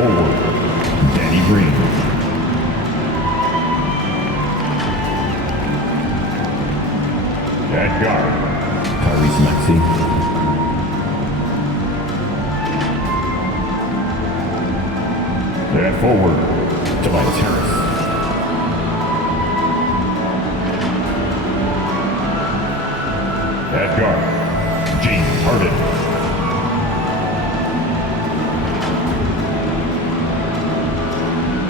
forward, Danny Green. At guard, Tyrese Maxey. At forward, Tobias Harris. At guard, James Harden.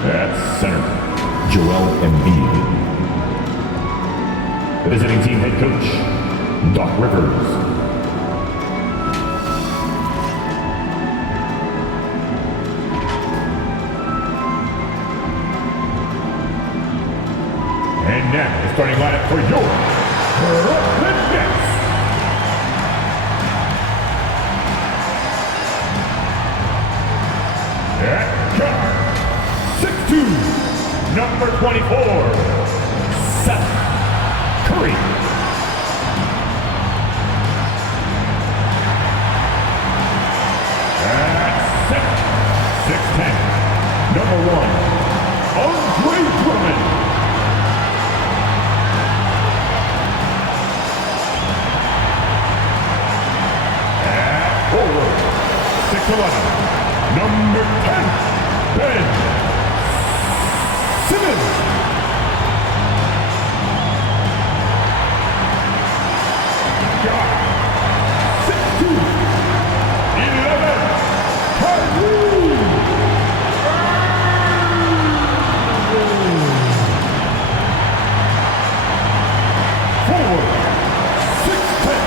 At center, Joel Embiid. The visiting team head coach, Doc Rivers. And now, the starting lineup for your Brooklyn Nets. At guard, 6'2", number 24, Seth Curry. At center, 6'10", number 1, Andre Drummond. At forward, 6'11", number 10, Ben Simmons. God, 6'2", 11, Kyrie Irving. Forward, 6'10",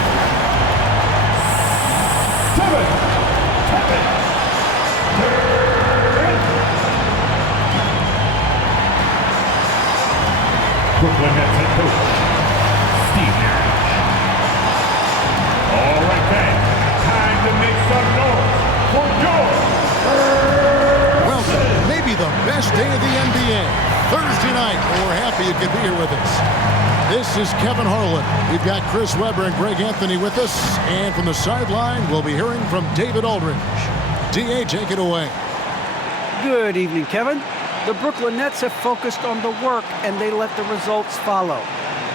7, Brooklyn Nets head coach, Steve Nash. All right, then. Time to make some noise for George. Welcome, maybe the best day of the NBA. Thursday night, and we're happy you could be here with us. This is Kevin Harlan. We've got Chris Webber and Greg Anthony with us. And from the sideline, we'll be hearing from David Aldridge. D.A., take it away. Good evening, Kevin. The Brooklyn Nets have focused on the work, and they let the results follow.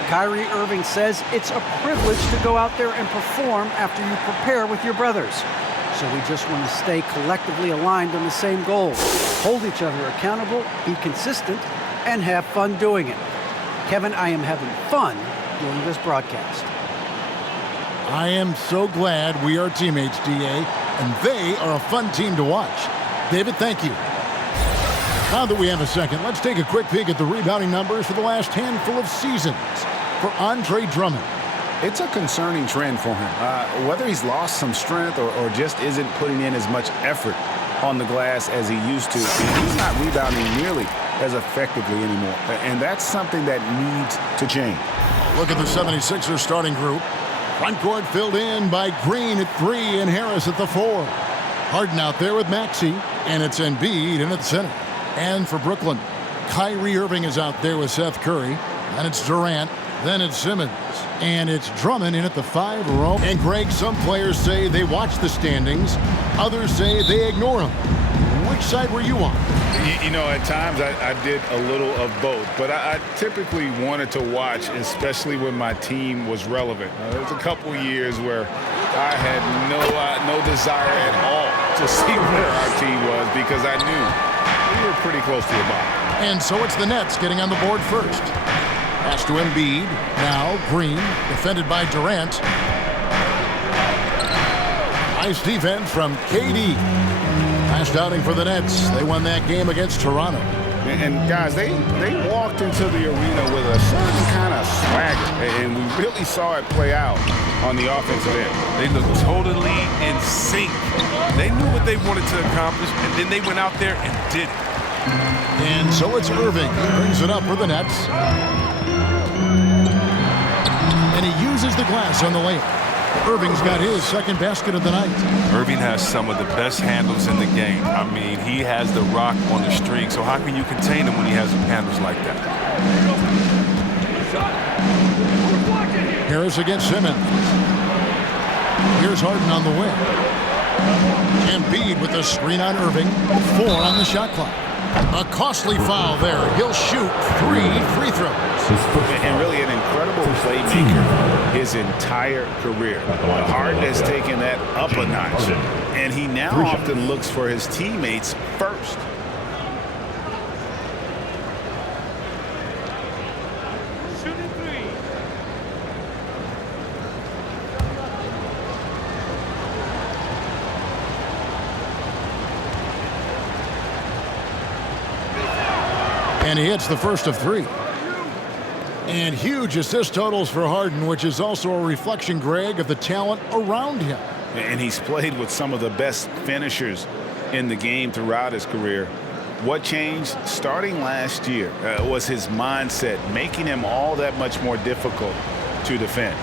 Kyrie Irving says it's a privilege to go out there and perform after you prepare with your brothers. So we just want to stay collectively aligned on the same goals, hold each other accountable, be consistent, and have fun doing it. Kevin, I am having fun doing this broadcast. I am so glad we are teammates, D.A., and they are a fun team to watch. David, thank you. Now that we have a second, let's take a quick peek at the rebounding numbers for the last handful of seasons for Andre Drummond. It's a concerning trend for him. Whether he's lost some strength or just isn't putting in as much effort on the glass as he used to, he's not rebounding nearly as effectively anymore. And that's something that needs to change. Look at the 76ers starting group. Front court filled in by Green at 3 and Harris at the 4. Harden out there with Maxey, and it's Embiid in at center. And for Brooklyn, Kyrie Irving is out there with Seth Curry. Then it's Durant. Then it's Simmons. And it's Drummond in at the 5 row. And Greg, some players say they watch the standings. Others say they ignore them. Which side were you on? You know, at times I did a little of both. But I typically wanted to watch, especially when my team was relevant. There was a couple years where I had no desire at all to see where our team was because I knew we were pretty close to the bottom. And so it's the Nets getting on the board first. Pass to Embiid. Now Green, defended by Durant. Nice defense from KD. Last outing for the Nets. They won that game against Toronto. And guys, they walked into the arena with a certain kind of swagger, and we really saw it play out on the offensive end. They looked totally in sync. They knew what they wanted to accomplish, and then they went out there and did it. And so it's Irving. He brings it up for the Nets. And he uses the glass on the layup. Irving's got his second basket of the night. Irving has some of the best handles in the game. I mean, he has the rock on the string, so how can you contain him when he has handles like that? Harris against Simmons. Here's Harden on the wing. Embiid with the screen on Irving. 4 on the shot clock. A costly foul there. He'll shoot 3 free throws. And really an incredible playmaker his entire career. Harden has taken that up a notch. And he now often looks for his teammates first. And he hits the first of 3. And huge assist totals for Harden, which is also a reflection, Greg, of the talent around him. And he's played with some of the best finishers in the game throughout his career. What changed starting last year was his mindset, making him all that much more difficult to defend.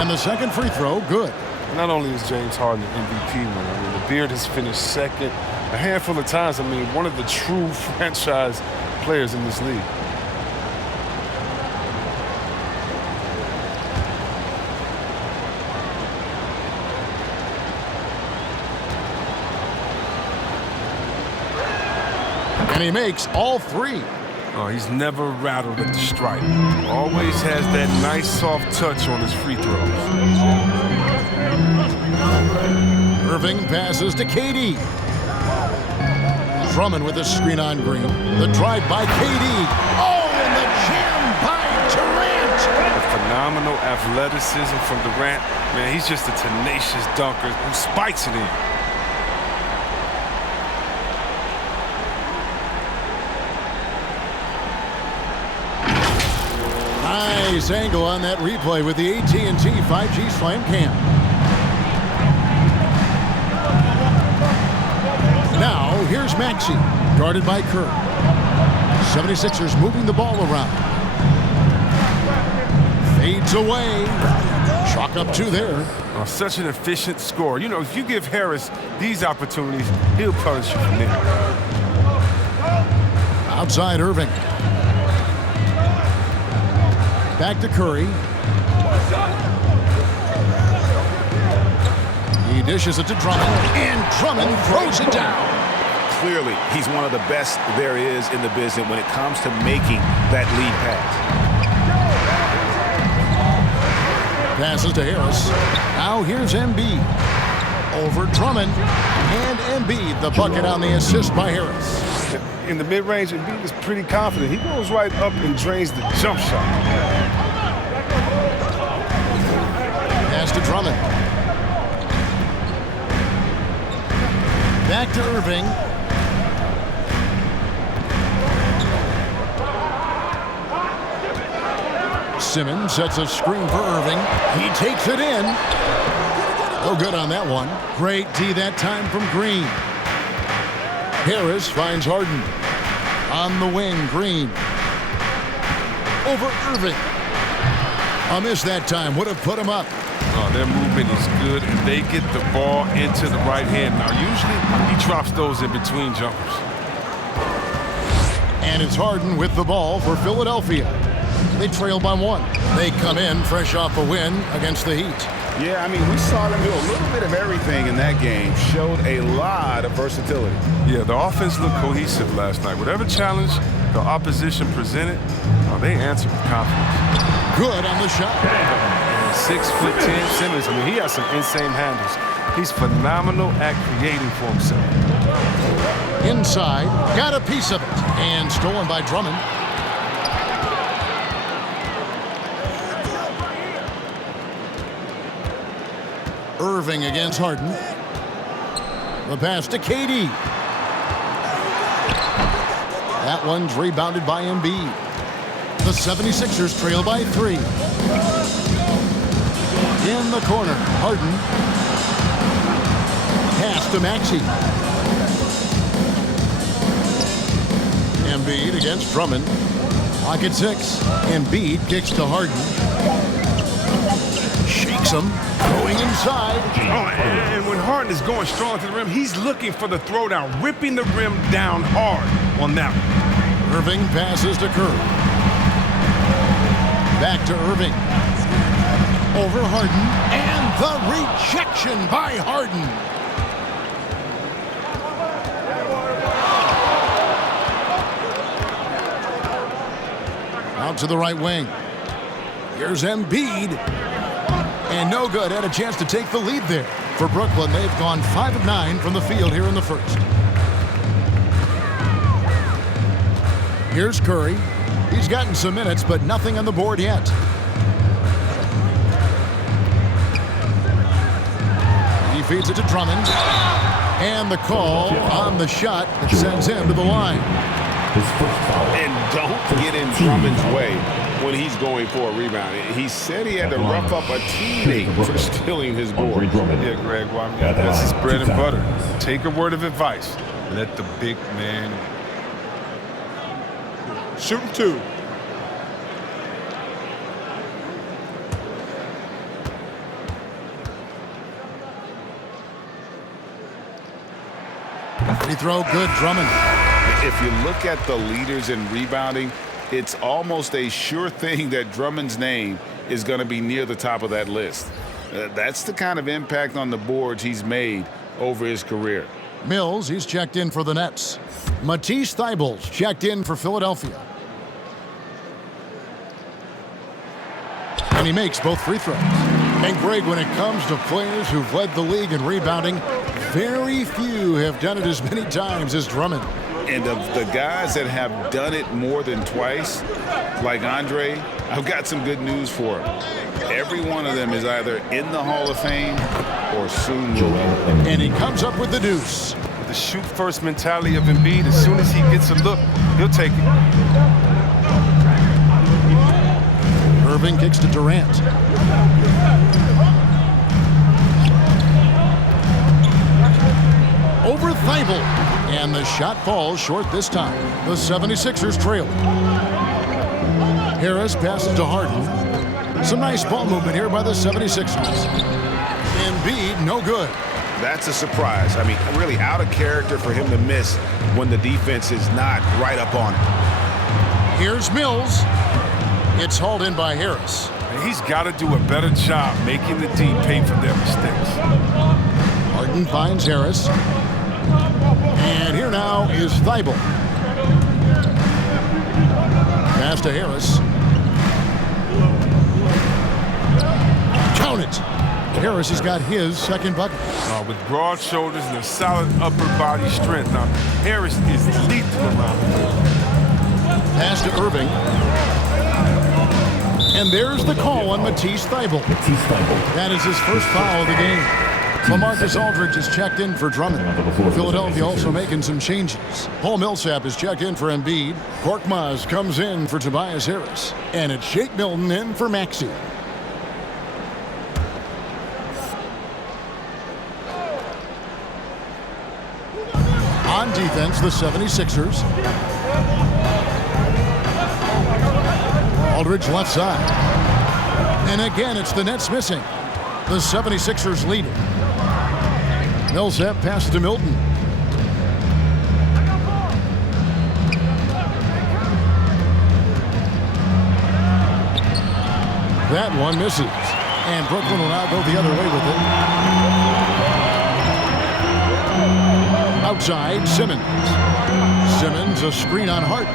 And the second free throw, good. Not only is James Harden an MVP winner, I mean, the Beard has finished second a handful of times. I mean, one of the true franchise players in this league. And he makes all 3. Oh, he's never rattled at the stripe. Always has that nice soft touch on his free throws. Irving passes to KD. Drummond with a screen on Green. The drive by KD. Oh, and the jam by Durant. The phenomenal athleticism from Durant. Man, he's just a tenacious dunker who spikes it in. Nice angle on that replay with the AT&T 5G Slam Cam. Now, here's Maxey, guarded by Kerr. 76ers moving the ball around. Fades away. Chalk up 2 there. Oh, such an efficient scorer. You know, if you give Harris these opportunities, he'll punish you from there. Outside Irving. Back to Curry. He dishes it to Drummond, and Drummond throws it down. Clearly, he's one of the best there is in the business when it comes to making that lead pass. Passes to Harris. Now here's Embiid. Over Drummond, and Embiid, the bucket on the assist by Harris. In the mid-range, Embiid is pretty confident. He goes right up and drains the jump shot. Pass to Drummond. Back to Irving. Simmons sets a screen for Irving. He takes it in. No good on that one. Great D that time from Green. Harris finds Harden. On the wing, Green. Over Irving. A miss that time. Would have put him up. Oh, their movement is good, and they get the ball into the right hand. Now, usually he drops those in between jumpers. And it's Harden with the ball for Philadelphia. They trail by 1. They come in fresh off a win against the Heat. Yeah, I mean, we saw them do a little bit of everything in that game. Showed a lot of versatility. Yeah, the offense looked cohesive last night. Whatever challenge the opposition presented, they answered with confidence. Good on the shot. 6'10" Simmons. I mean, he has some insane handles. He's phenomenal at creating for himself. Inside, got a piece of it, and stolen by Drummond. Irving against Harden. The pass to KD. That one's rebounded by Embiid. The 76ers trail by 3. In the corner, Harden. Pass to Maxey. Embiid against Drummond. Pocket 6. Embiid kicks to Harden. Shakes him. Going inside. Oh, and when Harden is going strong to the rim, he's looking for the throwdown, ripping the rim down hard on that one. Irving passes to Kerr. Back to Irving. Over Harden, and the rejection by Harden. Out to the right wing. Here's Embiid. And no good. Had a chance to take the lead there. For Brooklyn, they've gone 5 of 9 from the field here in the first. Here's Curry. He's gotten some minutes, but nothing on the board yet. He feeds it to Drummond. And the call on the shot that sends him to the line. And don't get in Drummond's way when he's going for a rebound. He said he had to rough up a teammate for stealing his board. Yeah, Greg, well, I mean, that's his bread and butter. Take a word of advice. Let the big man shoot him two. Free throw, good. Drummond. If you look at the leaders in rebounding, it's almost a sure thing that Drummond's name is going to be near the top of that list. That's the kind of impact on the boards he's made over his career. Mills, he's checked in for the Nets. Matisse Thybulle's checked in for Philadelphia. And he makes both free throws. And Greg, when it comes to players who've led the league in rebounding, very few have done it as many times as Drummond. And of the guys that have done it more than twice, like Andre, I've got some good news for him. Every one of them is either in the Hall of Fame or soon will. And he comes up with the deuce. The shoot-first mentality of Embiid, as soon as he gets a look, he'll take it. Irving kicks to Durant. Over Thybulle. And the shot falls short this time. The 76ers trail. Harris passes to Harden. Some nice ball movement here by the 76ers. Embiid, no good. That's a surprise. I mean, really out of character for him to miss when the defense is not right up on him. Here's Mills. It's hauled in by Harris. And he's got to do a better job making the D pay for their mistakes. Harden finds Harris. And here now is Thybulle. Pass to Harris. Count it. Harris has got his second bucket. With broad shoulders and a solid upper body strength. Now, Harris is lethal around the rim. Pass to Irving. And there's the call on Matisse Thybulle. That is his first foul of the game. LaMarcus Aldridge is checked in for Drummond. Philadelphia also making some changes. Paul Millsap is checked in for Embiid. Korkmaz comes in for Tobias Harris. And it's Shake Milton in for Maxey. On defense, the 76ers. Aldridge left side. And again, it's the Nets missing. The 76ers lead it. Millsap passes to Milton. That one misses. And Brooklyn will now go the other way with it. Outside, Simmons. Simmons, a screen on Hart.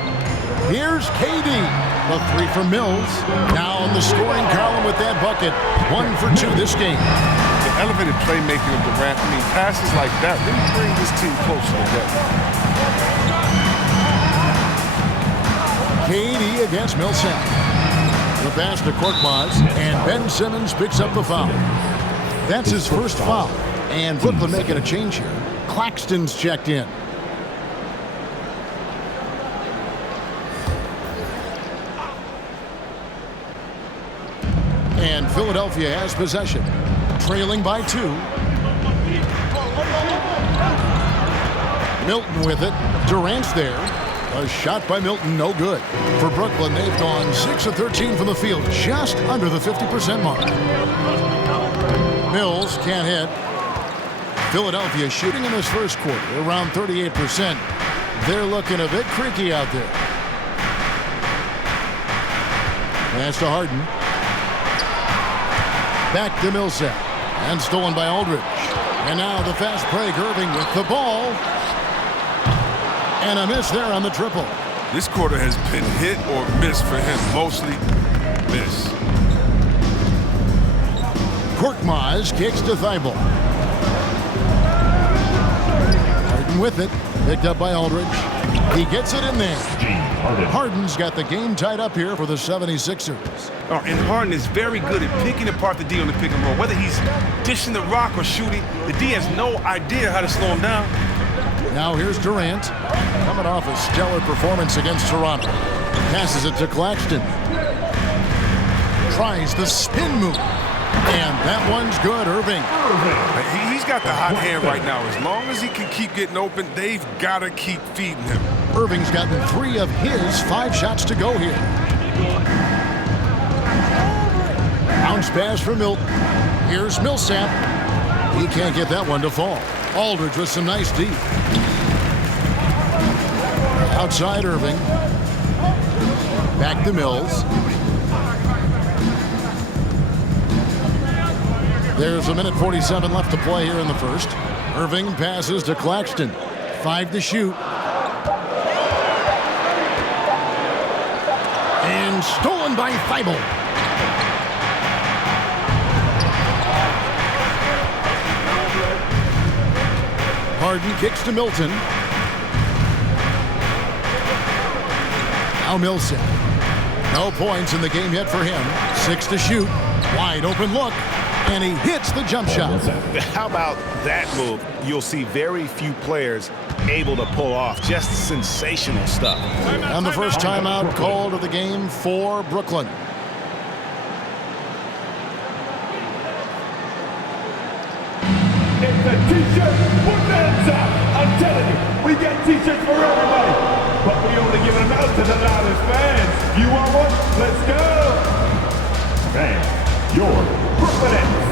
Here's KD. The three from Mills. Now on the scoring column with that bucket. 1 for 2 this game. The elevated playmaking of Durant, I mean, passes like that really bring this team closer together. KD against Millsap. The pass to Korkmaz, and Ben Simmons picks up the foul. That's his first foul. And Brooklyn making a change here. Claxton's checked in. And Philadelphia has possession. Trailing by 2. Milton with it. Durant's there. A shot by Milton, no good. For Brooklyn, they've gone 6 of 13 from the field, just under the 50% mark. Mills can't hit. Philadelphia shooting in this first quarter around 38%. They're looking a bit creaky out there. Pass to Harden. Back to Millsap. And stolen by Aldridge. And now the fast break. Irving with the ball. And a miss there on the triple. This quarter has been hit or miss for him. Mostly miss. Korkmaz kicks to Thibault. Harden with it. Picked up by Aldridge. He gets it in there. Harden's got the game tied up here for the 76ers. And Harden is very good at picking apart the D on the pick and roll. Whether he's dishing the rock or shooting, the D has no idea how to slow him down. Now here's Durant. Coming off a stellar performance against Toronto. Passes it to Claxton. Tries the spin move. And that one's good, Irving. He's got the hot hand right now. As long as he can keep getting open, they've got to keep feeding him. Irving's gotten 3 of his 5 shots to go here. Bounce pass for Milton. Here's Millsap. He can't get that one to fall. Aldridge with some nice D. Outside Irving. Back to Mills. There's 1:47 left to play here in the first. Irving passes to Claxton. 5 to shoot. And stolen by Thibault. Harden kicks to Milton. Now Millsap. No points in the game yet for him. 6 to shoot. Wide open look. And he hits the jump shot. How about that move? You'll see very few players able to pull off. Just sensational stuff. And the first timeout called of the game for Brooklyn. It's a t-shirt bonanza. I'm telling you, we got t-shirts for everybody. But we only give them out to the loudest fans. You want one? Let's go. Fans, your Brooklyn Nets.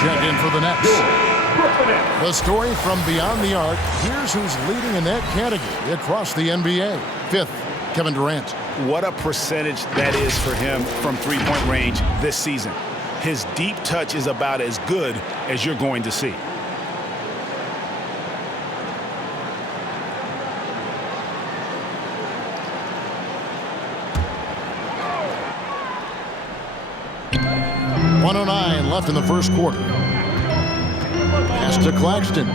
Check in for the Nets. The story from beyond the arc. Here's who's leading in that category across the NBA. 5th, Kevin Durant. What a percentage that is for him from three-point range this season. His deep touch is about as good as you're going to see. .109 left in the first quarter. Pass to Claxton.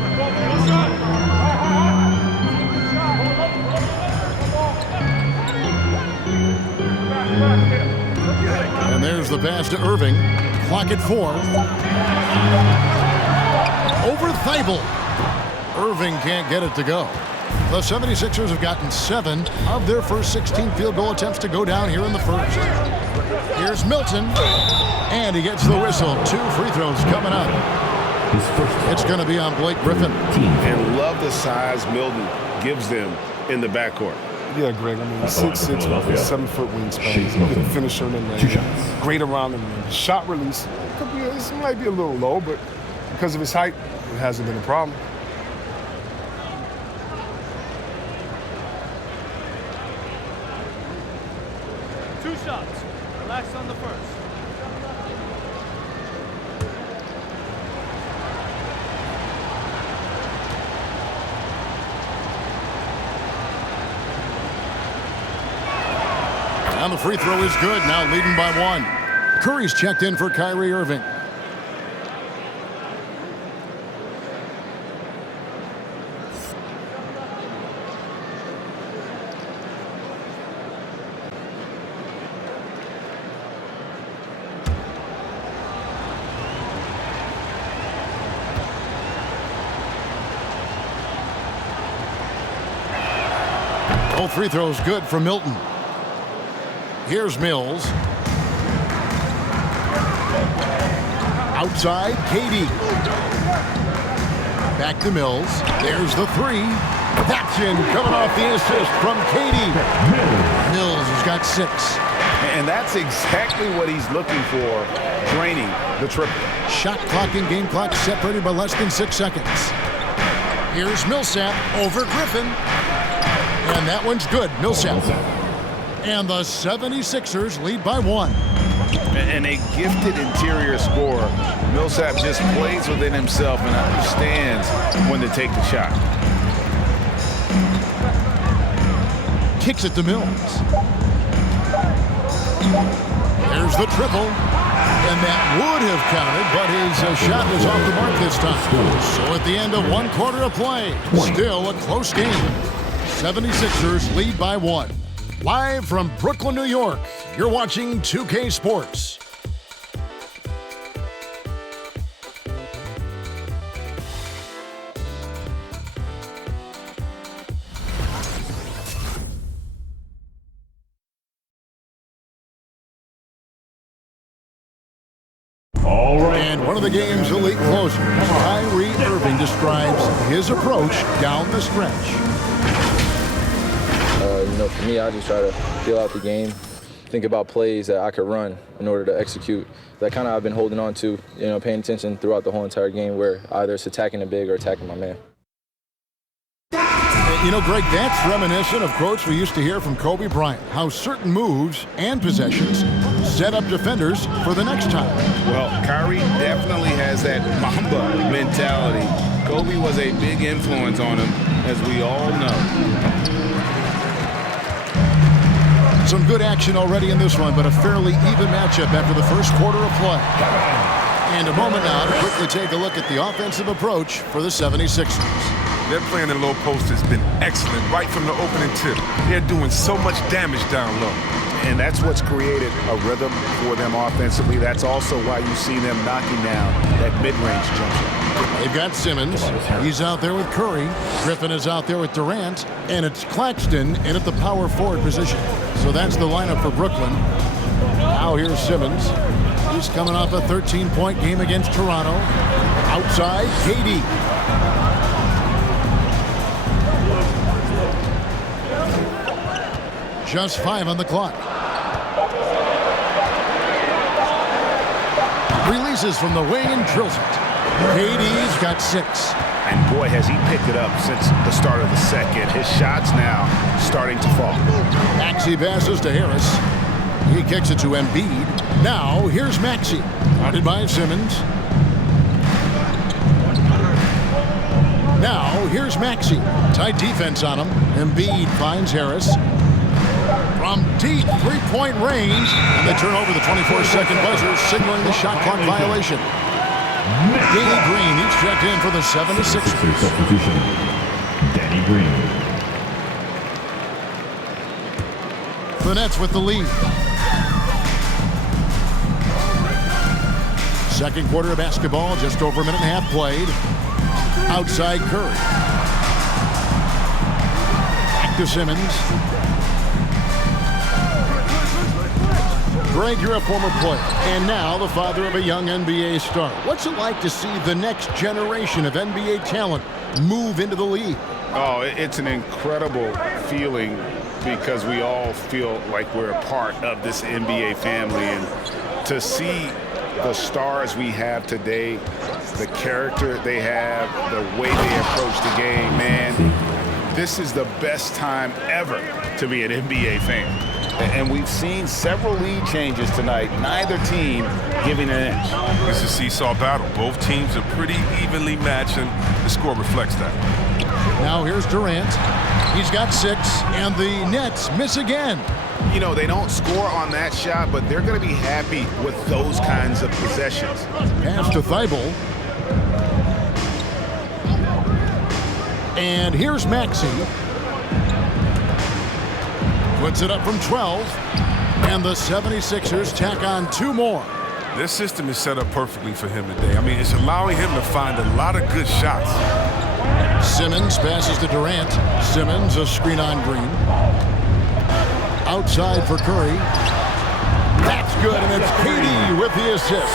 And there's the pass to Irving. Clock at 4. Over Thibault. Irving can't get it to go. The 76ers have gotten 7 of their first 16 field goal attempts to go down here in the first. Here's Milton. And he gets the whistle. 2 free throws coming up. It's going to be on Blake Griffin. And love the size Milton gives them in the backcourt. Yeah, Greg. I mean, 6'6", 7-foot wingspan. Good finisher in the lane. Great around the rim. Shot release. This might be a little low, but because of his height, it hasn't been a problem. Two shots. Relax on the first. And the free throw is good, now leading by 1. Curry's checked in for Kyrie Irving. Both free throws good for Milton. Here's Mills. Outside, KD. Back to Mills. There's the 3. That's in, coming off the assist from KD. Mills has got 6. And that's exactly what he's looking for, draining the triple. Shot clock and game clock separated by less than 6 seconds. Here's Millsap over Griffin. And that one's good, Millsap. And the 76ers lead by 1. And a gifted interior scorer. Millsap just plays within himself and understands when to take the shot. Kicks it to Mills. There's the triple. And that would have counted, but his shot was off the mark this time. So at the end of 1 quarter of play, still a close game. 76ers lead by 1. Live from Brooklyn, New York, you're watching 2K Sports. All right. And one of the game's elite closers, Kyrie Irving, describes his approach down the stretch. For me, I just try to feel out the game, think about plays that I could run in order to execute. That kind of I've been holding on to, paying attention throughout the whole entire game where either it's attacking the big or attacking my man. Greg, that's reminiscent of quotes we used to hear from Kobe Bryant, how certain moves and possessions set up defenders for the next time. Well, Kyrie definitely has that Mamba mentality. Kobe was a big influence on him, as we all know. Some good action already in this one, but a fairly even matchup after the first quarter of play. And a moment now to quickly take a look at the offensive approach for the 76ers. Their play in the low post has been excellent right from the opening tip. They're doing so much damage down low. And that's what's created a rhythm for them offensively. That's also why you see them knocking down that mid-range jump shot. They've got Simmons. He's out there with Curry. Griffin is out there with Durant. And it's Claxton in at the power forward position. So that's the lineup for Brooklyn. Now here's Simmons. He's coming off a 13-point game against Toronto. Outside, KD. Just 5 on the clock. Releases from the wing and drills it. KD's got 6. And boy, has he picked it up since the start of the second. His shots now starting to fall. Maxey passes to Harris. He kicks it to Embiid. Now here's Maxey. Guarded by Simmons. Now here's Maxey. Tight defense on him. Embiid finds Harris. From deep three-point range. And they turn over the 24-second buzzer, signaling the shot clock violation. Danny Green, he's checked in for the 76ers. Substitution. Danny Green. The Nets with the lead. Second quarter of basketball, just over a minute and a half played. Outside Curry. Back to Simmons. Greg, you're a former player, and now the father of a young NBA star. What's it like to see the next generation of NBA talent move into the league? Oh, it's an incredible feeling because we all feel like we're a part of this NBA family. And to see the stars we have today, the character they have, the way they approach the game, man, this is the best time ever to be an NBA fan. And we've seen several lead changes tonight, neither team giving an inch. It's a seesaw battle. Both teams are pretty evenly matched, and the score reflects that. Now here's Durant. He's got 6, and the Nets miss again. You know, they don't score on that shot, but they're going to be happy with those kinds of possessions. Pass to Thibault. And here's Maxey. Puts it up from 12. And the 76ers tack on 2 more. Their system is set up perfectly for him today. I mean, it's allowing him to find a lot of good shots. Simmons passes to Durant. Simmons, a screen on Green. Outside for Curry. That's good, and it's KD with the assist.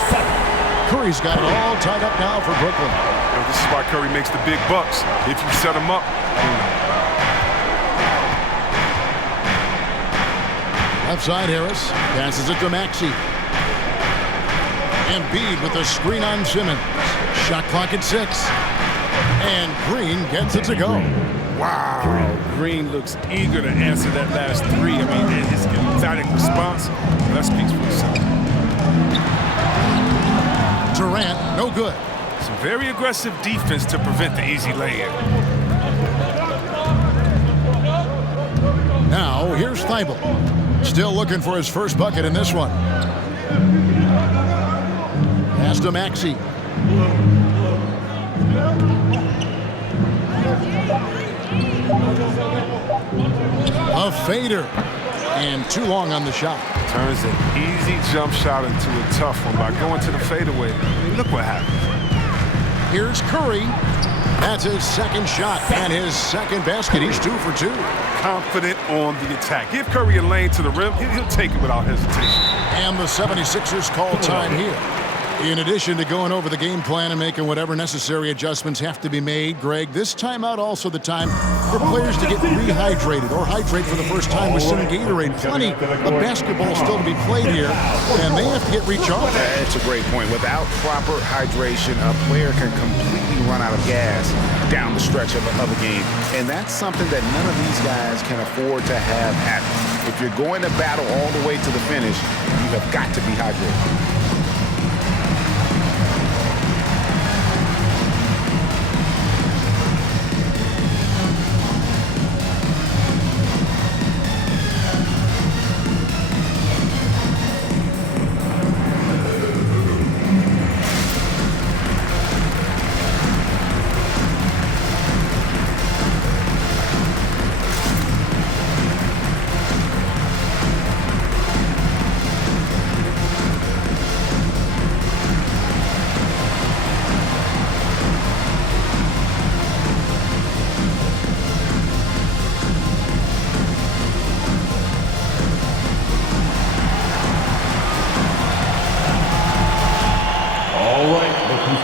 Curry's got it all tied up now for Brooklyn. And this is why Curry makes the big bucks. If you set him up. Left side, Harris passes it to Maxey. Embiid with a screen on Simmons. Shot clock at 6. And Green gets it to go. Wow. Green looks eager to answer that last 3. I mean, his emphatic response, that speaks for itself. Durant, no good. Some very aggressive defense to prevent the easy lay-in. Now, here's Thibault. Still looking for his first bucket in this one. Pass to Maxey. A fader. And too long on the shot. Turns an easy jump shot into a tough one by going to the fadeaway. I mean, look what happened. Here's Curry. That's his second shot and his second basket. He's 2 for 2. Confident on the attack. Give Curry a lane to the rim. He'll take it without hesitation. And the 76ers call time here. In addition to going over the game plan and making whatever necessary adjustments have to be made, Greg, this timeout also the time for players to get rehydrated or hydrate for the first time with some Gatorade. Plenty of basketball still to be played here, and they have to get recharged. That's a great point. Without proper hydration, a player can completely run out of gas down the stretch of a game. And that's something that none of these guys can afford to have happen. If you're going to battle all the way to the finish, you have got to be hydrated.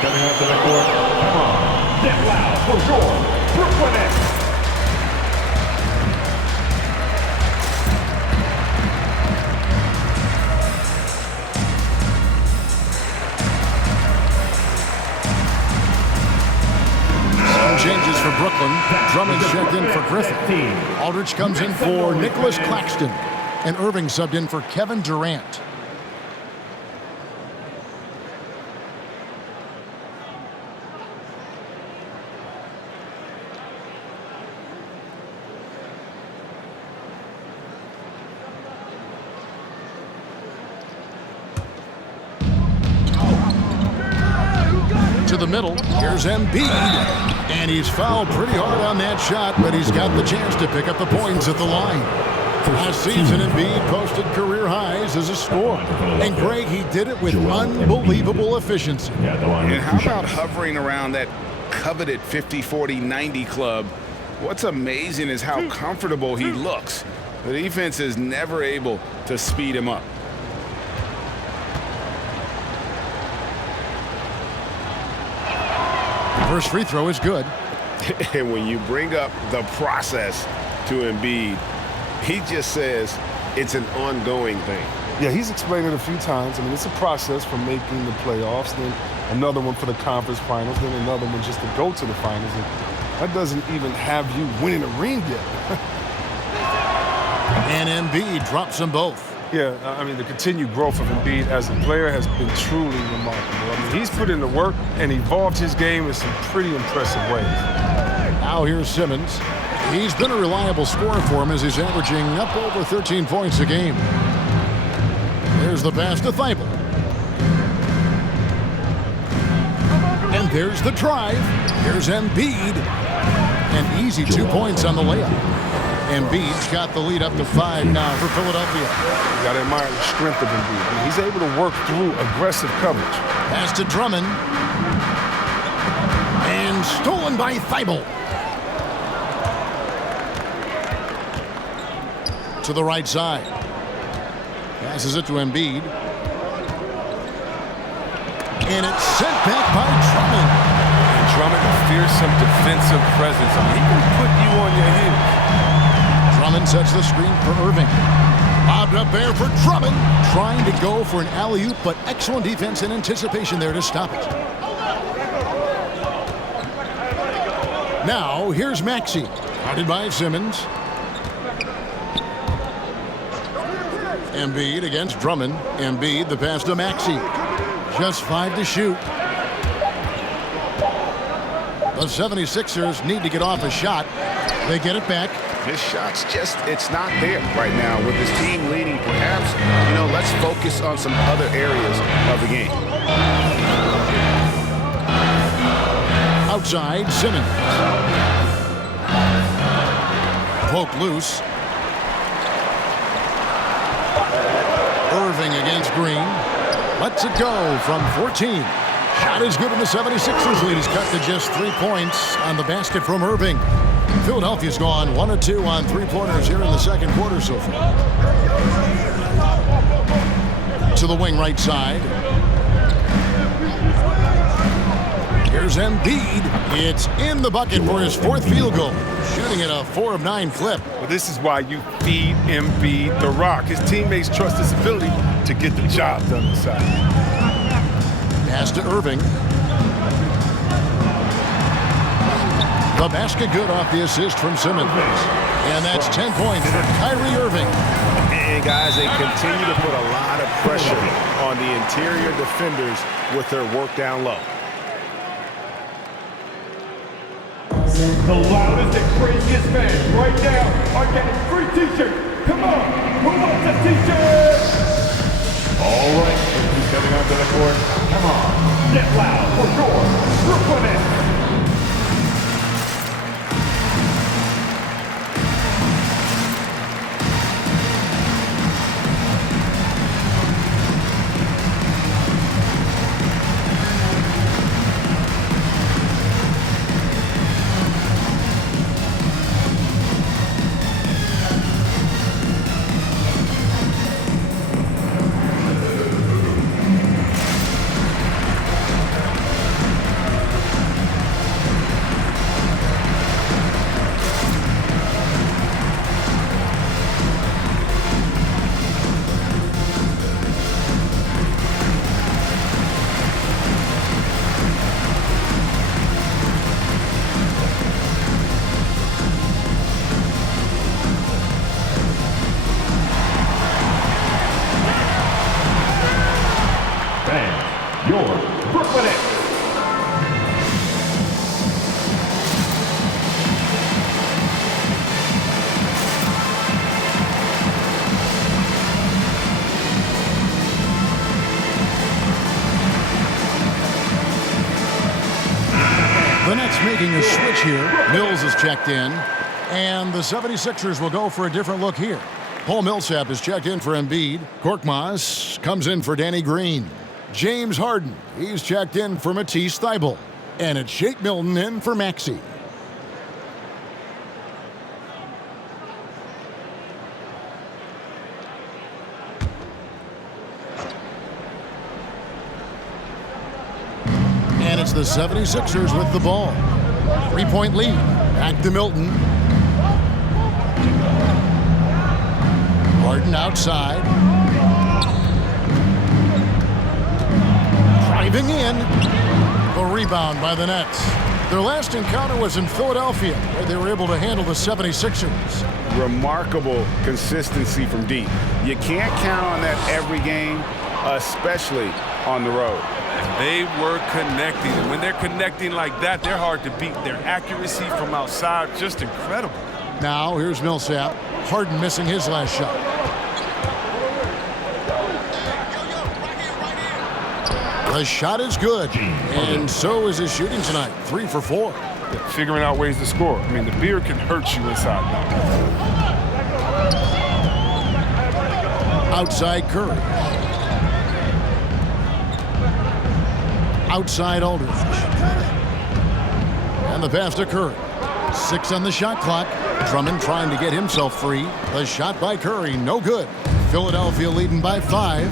Coming up to the court. Come on, get loud for your Brooklyn Nets. Some changes for Brooklyn. Drummond's checked in for Griffin. Aldridge comes in for Nicholas Claxton. And Irving subbed in for Kevin Durant. To the middle, here's Embiid, and he's fouled pretty hard on that shot, but he's got the chance to pick up the points at the line. Last season, Embiid posted career highs as a scorer, and Greg, he did it with unbelievable efficiency. And how about hovering around that coveted 50-40-90 club? What's amazing is how comfortable he looks. The defense is never able to speed him up. First free throw is good. And when you bring up the process to Embiid, he just says it's an ongoing thing. Yeah, he's explained it a few times. I mean, it's a process from making the playoffs, then another one for the conference finals, then another one just to go to the finals. And that doesn't even have you winning a ring yet. And Embiid drops them both. Yeah, I mean, the continued growth of Embiid as a player has been truly remarkable. I mean, he's put in the work and evolved his game in some pretty impressive ways. Now here's Simmons. He's been a reliable scorer for him as he's averaging up over 13 points a game. There's the pass to Thibault. And there's the drive. Here's Embiid. An easy 2 points on the layup. Embiid's got the lead up to 5 now for Philadelphia. You got to admire the strength of Embiid. I mean, he's able to work through aggressive coverage. Pass to Drummond. And stolen by Thibault. To the right side. Passes it to Embiid. And it's sent back by Drummond. And Drummond, a fearsome defensive presence. I mean, he can put you on your heels. Drummond sets the screen for Irving. Bobbed up there for Drummond. Trying to go for an alley-oop, but excellent defense and anticipation there to stop it. Now, here's Maxey. Guarded by Simmons. Embiid against Drummond. Embiid, the pass to Maxey. Just 5 to shoot. The 76ers need to get off a shot. They get it back. His shot's just, it's not there right now. With his team leading, perhaps, let's focus on some other areas of the game. Outside, Simmons. Poke loose. Irving against Green. Lets it go from 14. Shot is good, and the 76ers lead is cut to just 3 points on the basket from Irving. Philadelphia's gone 1 of 2 on 3-pointers here in the second quarter so far. To the wing right side. Here's Embiid. It's in the bucket for his 4th field goal. Shooting at a 4 of 9 clip. Well, this is why you feed Embiid the rock. His teammates trust his ability to get the job done inside. Pass to Irving. The basket good off the assist from Simmons. And that's 10 points for Kyrie Irving. And guys, they continue to put a lot of pressure on the interior defenders with their work down low. The loudest and craziest fans right now are getting free t-shirts. Come on, who wants a t-shirt? All right, who's coming onto the court? Come on, get loud for your Brooklyn. Your Brooklyn Nets. The Nets making a switch here. Mills is checked in. And the 76ers will go for a different look here. Paul Millsap is checked in for Embiid. Korkmaz comes in for Danny Green. James Harden, he's checked in for Matisse Thybulle. And it's Shake Milton in for Maxey. And it's the 76ers with the ball. 3-point lead. Back to Milton. Harden outside. Driving in. The rebound by the Nets. Their last encounter was in Philadelphia, where they were able to handle the 76ers. Remarkable consistency from deep. You can't count on that every game, especially on the road. They were connecting, and when they're connecting like that, they're hard to beat. Their accuracy from outside, just incredible. Now here's Millsap. Harden missing his last shot. The shot is good, and so is his shooting tonight. 3 for 4. Figuring out ways to score. I mean, the beer can hurt you inside now. Outside Curry. Outside Aldridge. And the pass to Curry. 6 on the shot clock. Drummond trying to get himself free. The shot by Curry, no good. Philadelphia leading by 5.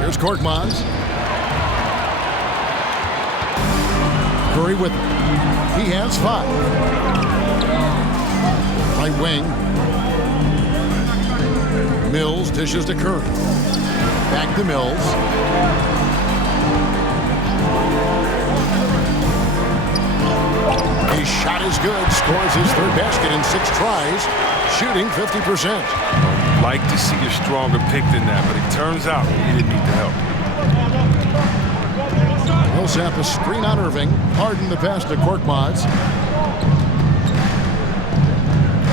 Here's Korkmaz. Curry with him. He has 5. Right wing. Mills dishes to Curry. Back to Mills. His shot is good. Scores his 3rd basket in 6 tries. Shooting 50%. Like to see a stronger pick than that, but it turns out he didn't need the help. Millsap a screen on Irving. Harden the pass to Korkmaz.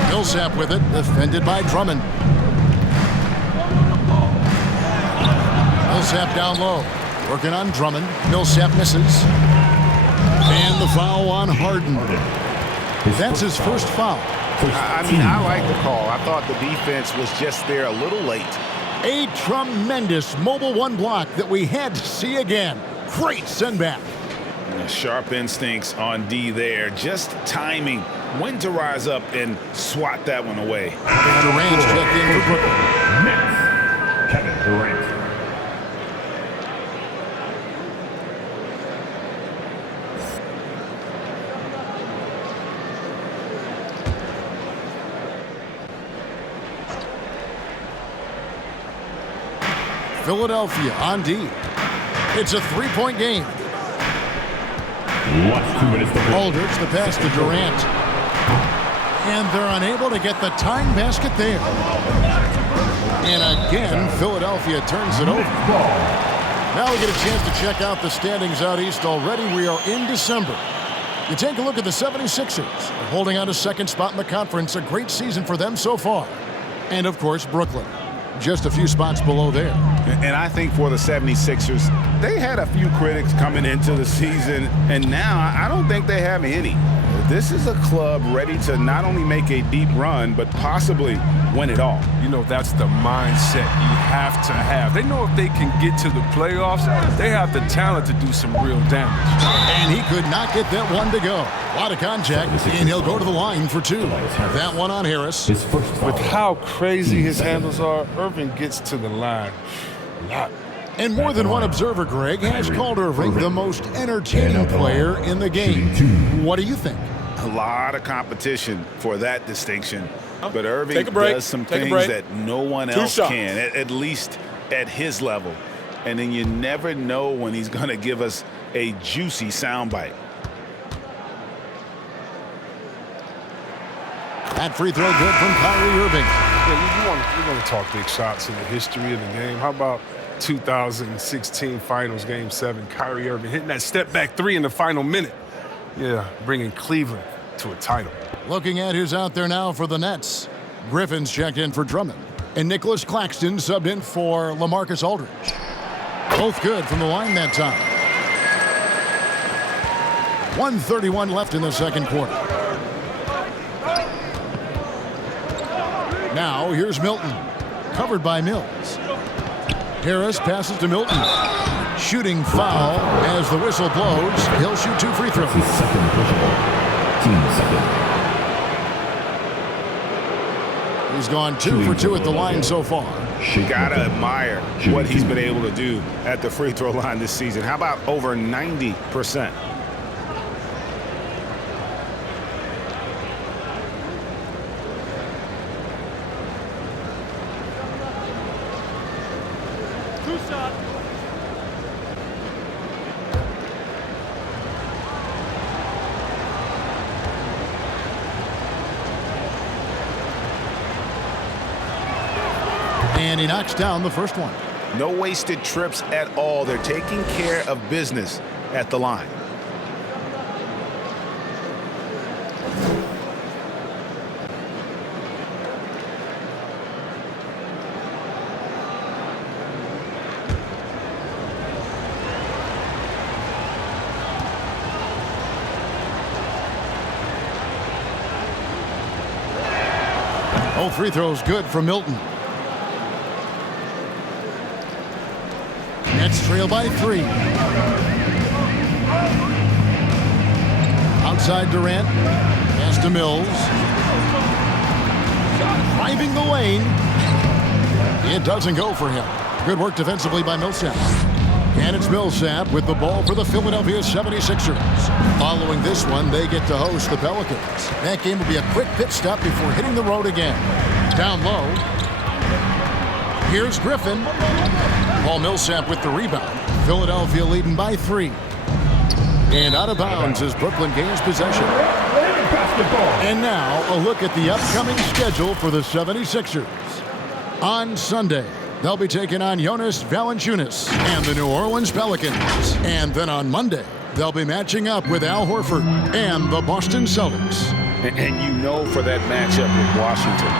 Millsap with it. Defended by Drummond. Millsap down low. Working on Drummond. Millsap misses. And the foul on Harden. That's his first foul. I mean, I like the call. I thought the defense was just there a little late. A tremendous mobile 1 block that we had to see again. Great send back. Sharp instincts on D there. Just timing when to rise up and swat that one away. Durant checked in for Brooklyn. Next, Kevin Durant. Philadelphia on D. It's a 3-point game. Last 2 minutes to go. Aldridge the pass to Durant. And they're unable to get the tying basket there. And again, Philadelphia turns it over. Now we get a chance to check out the standings out east already. We are in December. You take a look at the 76ers. They're holding on to 2nd spot in the conference. A great season for them so far. And, of course, Brooklyn. Just a few spots below there. And I think for the 76ers, they had a few critics coming into the season, and now I don't think they have any. This is a club ready to not only make a deep run, but possibly win it all. You know, that's the mindset you have to have. They know if they can get to the playoffs, they have the talent to do some real damage. And he could not get that one to go. A lot of contact, and he'll go to the line for 2. That one on Harris. With how crazy his handles are, Irving gets to the line a lot. And more than one observer, Greg, has called Irving the most entertaining player in the game. What do you think? A lot of competition for that distinction. But Irving does some things that no one else can, at least at his level. And then you never know when he's going to give us a juicy soundbite. That free throw good from Kyrie Irving. Yeah, you want to talk big shots in the history of the game. How about 2016 Finals Game 7, Kyrie Irving hitting that step-back 3 in the final minute. Yeah, bringing Cleveland to a title. Looking at who's out there now for the Nets. Griffin's checked in for Drummond. And Nicholas Claxton subbed in for LaMarcus Aldridge. Both good from the line that time. 1:31 left in the second quarter. Now here's Milton. Covered by Mills. Harris passes to Milton. Shooting foul as the whistle blows. He'll shoot 2 free throws. Team second. He's gone 2 for 2 at the line so far. Gotta admire what he's been able to do at the free throw line this season. How about over 90%? And he knocks down the first one. No wasted trips at all. They're taking care of business at the line. Both free throws good for Milton. Nets trail by 3. Outside Durant. Pass to Mills. Driving the lane. It doesn't go for him. Good work defensively by Millsap. And it's Millsap with the ball for the Philadelphia 76ers. Following this one, they get to host the Pelicans. That game will be a quick pit stop before hitting the road again. Down low. Here's Griffin. Paul Millsap with the rebound. Philadelphia leading by 3. And out of bounds as Brooklyn gains possession. And now a look at the upcoming schedule for the 76ers. On Sunday, they'll be taking on Jonas Valanciunas and the New Orleans Pelicans. And then on Monday, they'll be matching up with Al Horford and the Boston Celtics. And you know for that matchup with Washington,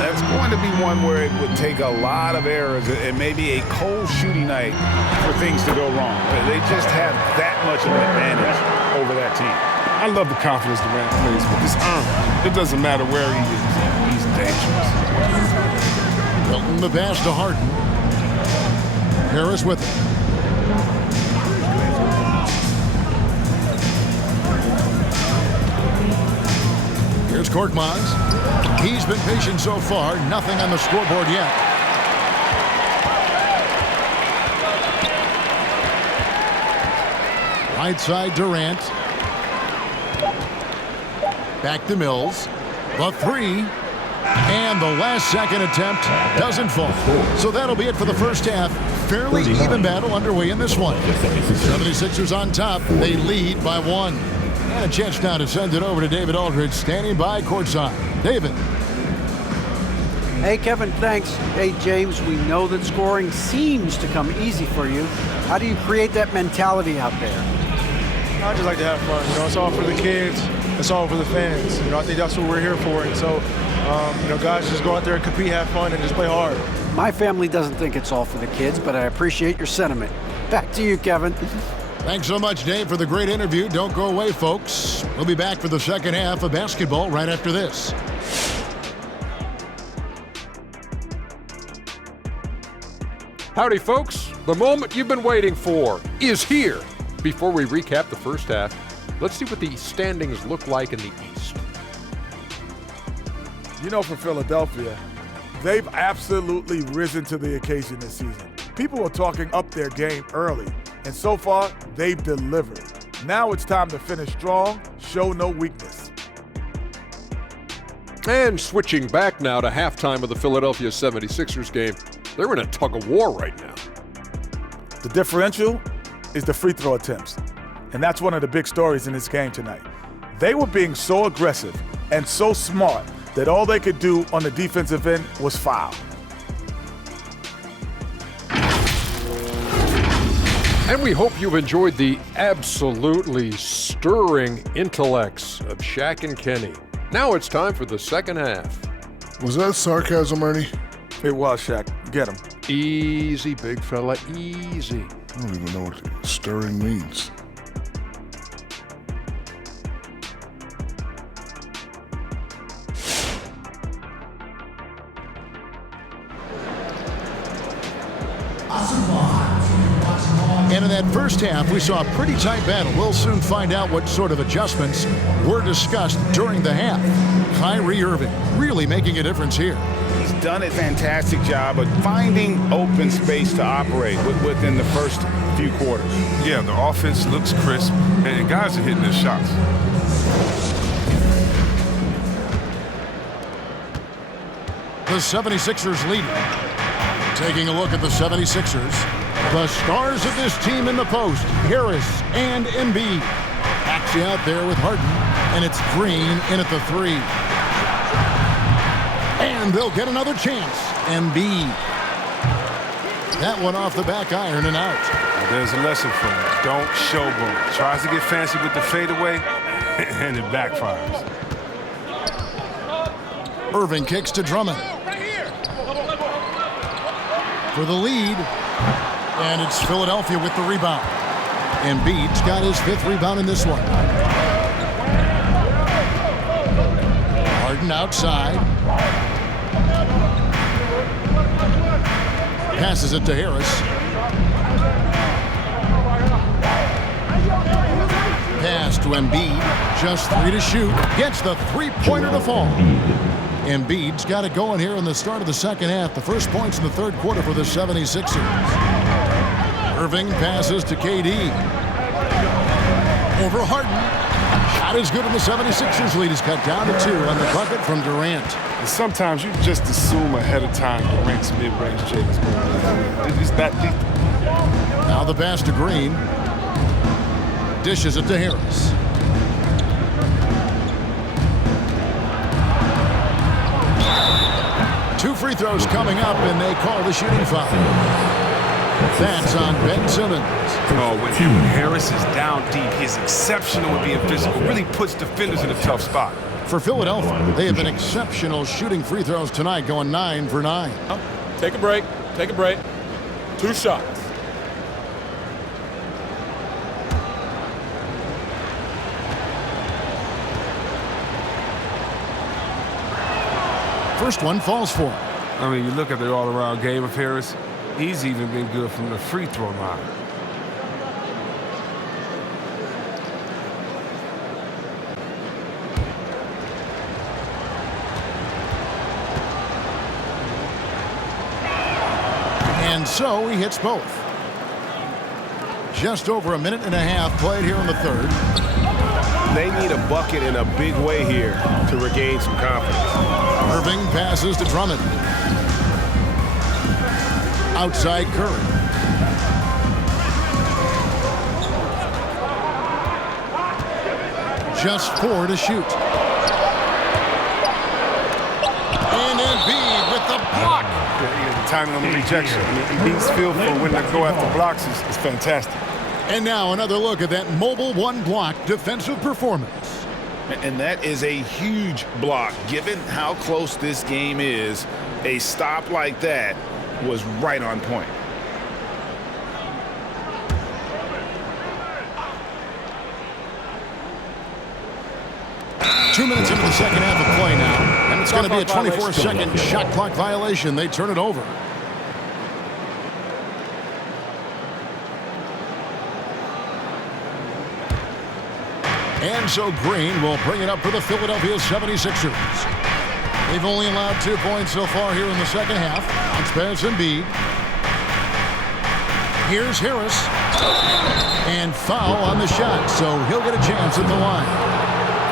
that's going to be one where it would take a lot of errors and maybe a cold shooting night for things to go wrong. They just have that much of an advantage over that team. I love the confidence Durant plays with. This arm, it doesn't matter where he is. He's dangerous. Milton the pass to Harden. Harris with it. Here's Korkmaz. He's been patient so far. Nothing on the scoreboard yet. Right side Durant. Back to Mills. The 3. And the last second attempt doesn't fall. So that'll be it for the first half. Fairly even battle underway in this one. 76ers on top. They lead by 1. And a chance now to send it over to David Aldridge, standing by courtside. David. Hey, Kevin, thanks. Hey, James, we know that scoring seems to come easy for you. How do you create that mentality out there? I just like to have fun. It's all for the kids. It's all for the fans. I think that's what we're here for. And so, guys, just go out there and compete, have fun, and just play hard. My family doesn't think it's all for the kids, but I appreciate your sentiment. Back to you, Kevin. Thanks so much, Dave, for the great interview. Don't go away, folks. We'll be back for the second half of basketball right after this. Howdy, folks. The moment you've been waiting for is here. Before we recap the first half, let's see what the standings look like in the East. For Philadelphia, they've absolutely risen to the occasion this season. People are talking up their game early, and so far, they've delivered. Now it's time to finish strong, show no weakness. And switching back now to halftime of the Philadelphia 76ers game, they're in a tug of war right now. The differential is the free throw attempts, and that's one of the big stories in this game tonight. They were being so aggressive and so smart that all they could do on the defensive end was foul. And we hope you've enjoyed the absolutely stirring intellects of Shaq and Kenny. Now it's time for the second half. Was that sarcasm, Ernie? It was, Shaq. Get him. Easy, big fella, easy. I don't even know what stirring means. And in that first half, we saw a pretty tight battle. We'll soon find out what sort of adjustments were discussed during the half. Kyrie Irving really making a difference here. He's done a fantastic job of finding open space to operate within the first few quarters. Yeah, the offense looks crisp, and guys are hitting their shots. The 76ers leading. Taking a look at the 76ers. The stars of this team in the post, Harris and Embiid. Actually out there with Harden, and it's Green in at the 3. And they'll get another chance. Embiid. That one off the back iron and out. There's a lesson for him. Don't showboat. Tries to get fancy with the fadeaway, and it backfires. Irving kicks to Drummond. For the lead. And it's Philadelphia with the rebound. Embiid's got his 5th rebound in this one. Harden outside. Passes it to Harris. Pass to Embiid. Just 3 to shoot. Gets the three-pointer to fall. Embiid's got it going here in the start of the second half. The first points in the third quarter for the 76ers. Irving passes to KD. Over Harden. Shot is good, and the 76ers lead is cut down to 2 on the bucket from Durant. And sometimes you just assume ahead of time Durant's mid-range jig is going on. It's that deep. Now the pass to Green. Dishes it to Harris. Two free throws coming up, and they call the shooting foul. That's on Ben Simmons. Oh, when Harris is down deep, he's exceptional at being physical. Really puts defenders in a tough spot. For Philadelphia, they have been exceptional shooting free throws tonight, going 9 for 9. Take a break. Take a break. 2 shots. First one falls for him. I mean, you look at the all-around game of Harris, he's even been good from the free throw line. And so he hits both. Just over a minute and a half played here in the third. They need a bucket in a big way here to regain some confidence. Irving passes to Drummond. Outside Curry. Just 4 to shoot. And Embiid with the block. The timing on the rejection. I mean, he's feel for when they go after blocks is fantastic. And now another look at that mobile one-block defensive performance. And that is a huge block. Given how close this game is, a stop like that was right on point. Two minutes into the second half of play now. And it's going to be a 24-second shot clock violation. They turn it over. And so Green will bring it up for the Philadelphia 76ers. They've only allowed 2 points so far here in the second half. It's Paris Embiid. Here's Harris. And foul on the shot, so he'll get a chance at the line.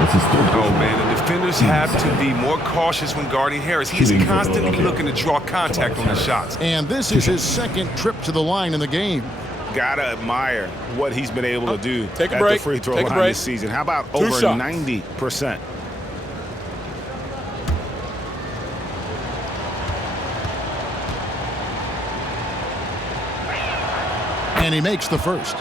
Oh, man, the defenders have to be more cautious when guarding Harris. He's constantly looking to draw contact on the shots. And this is his second trip to the line in the game. Gotta admire what he's been able to do Take a at break. the free throw Take a line break. this season. How about 2 over shots. 90%? And he makes the first.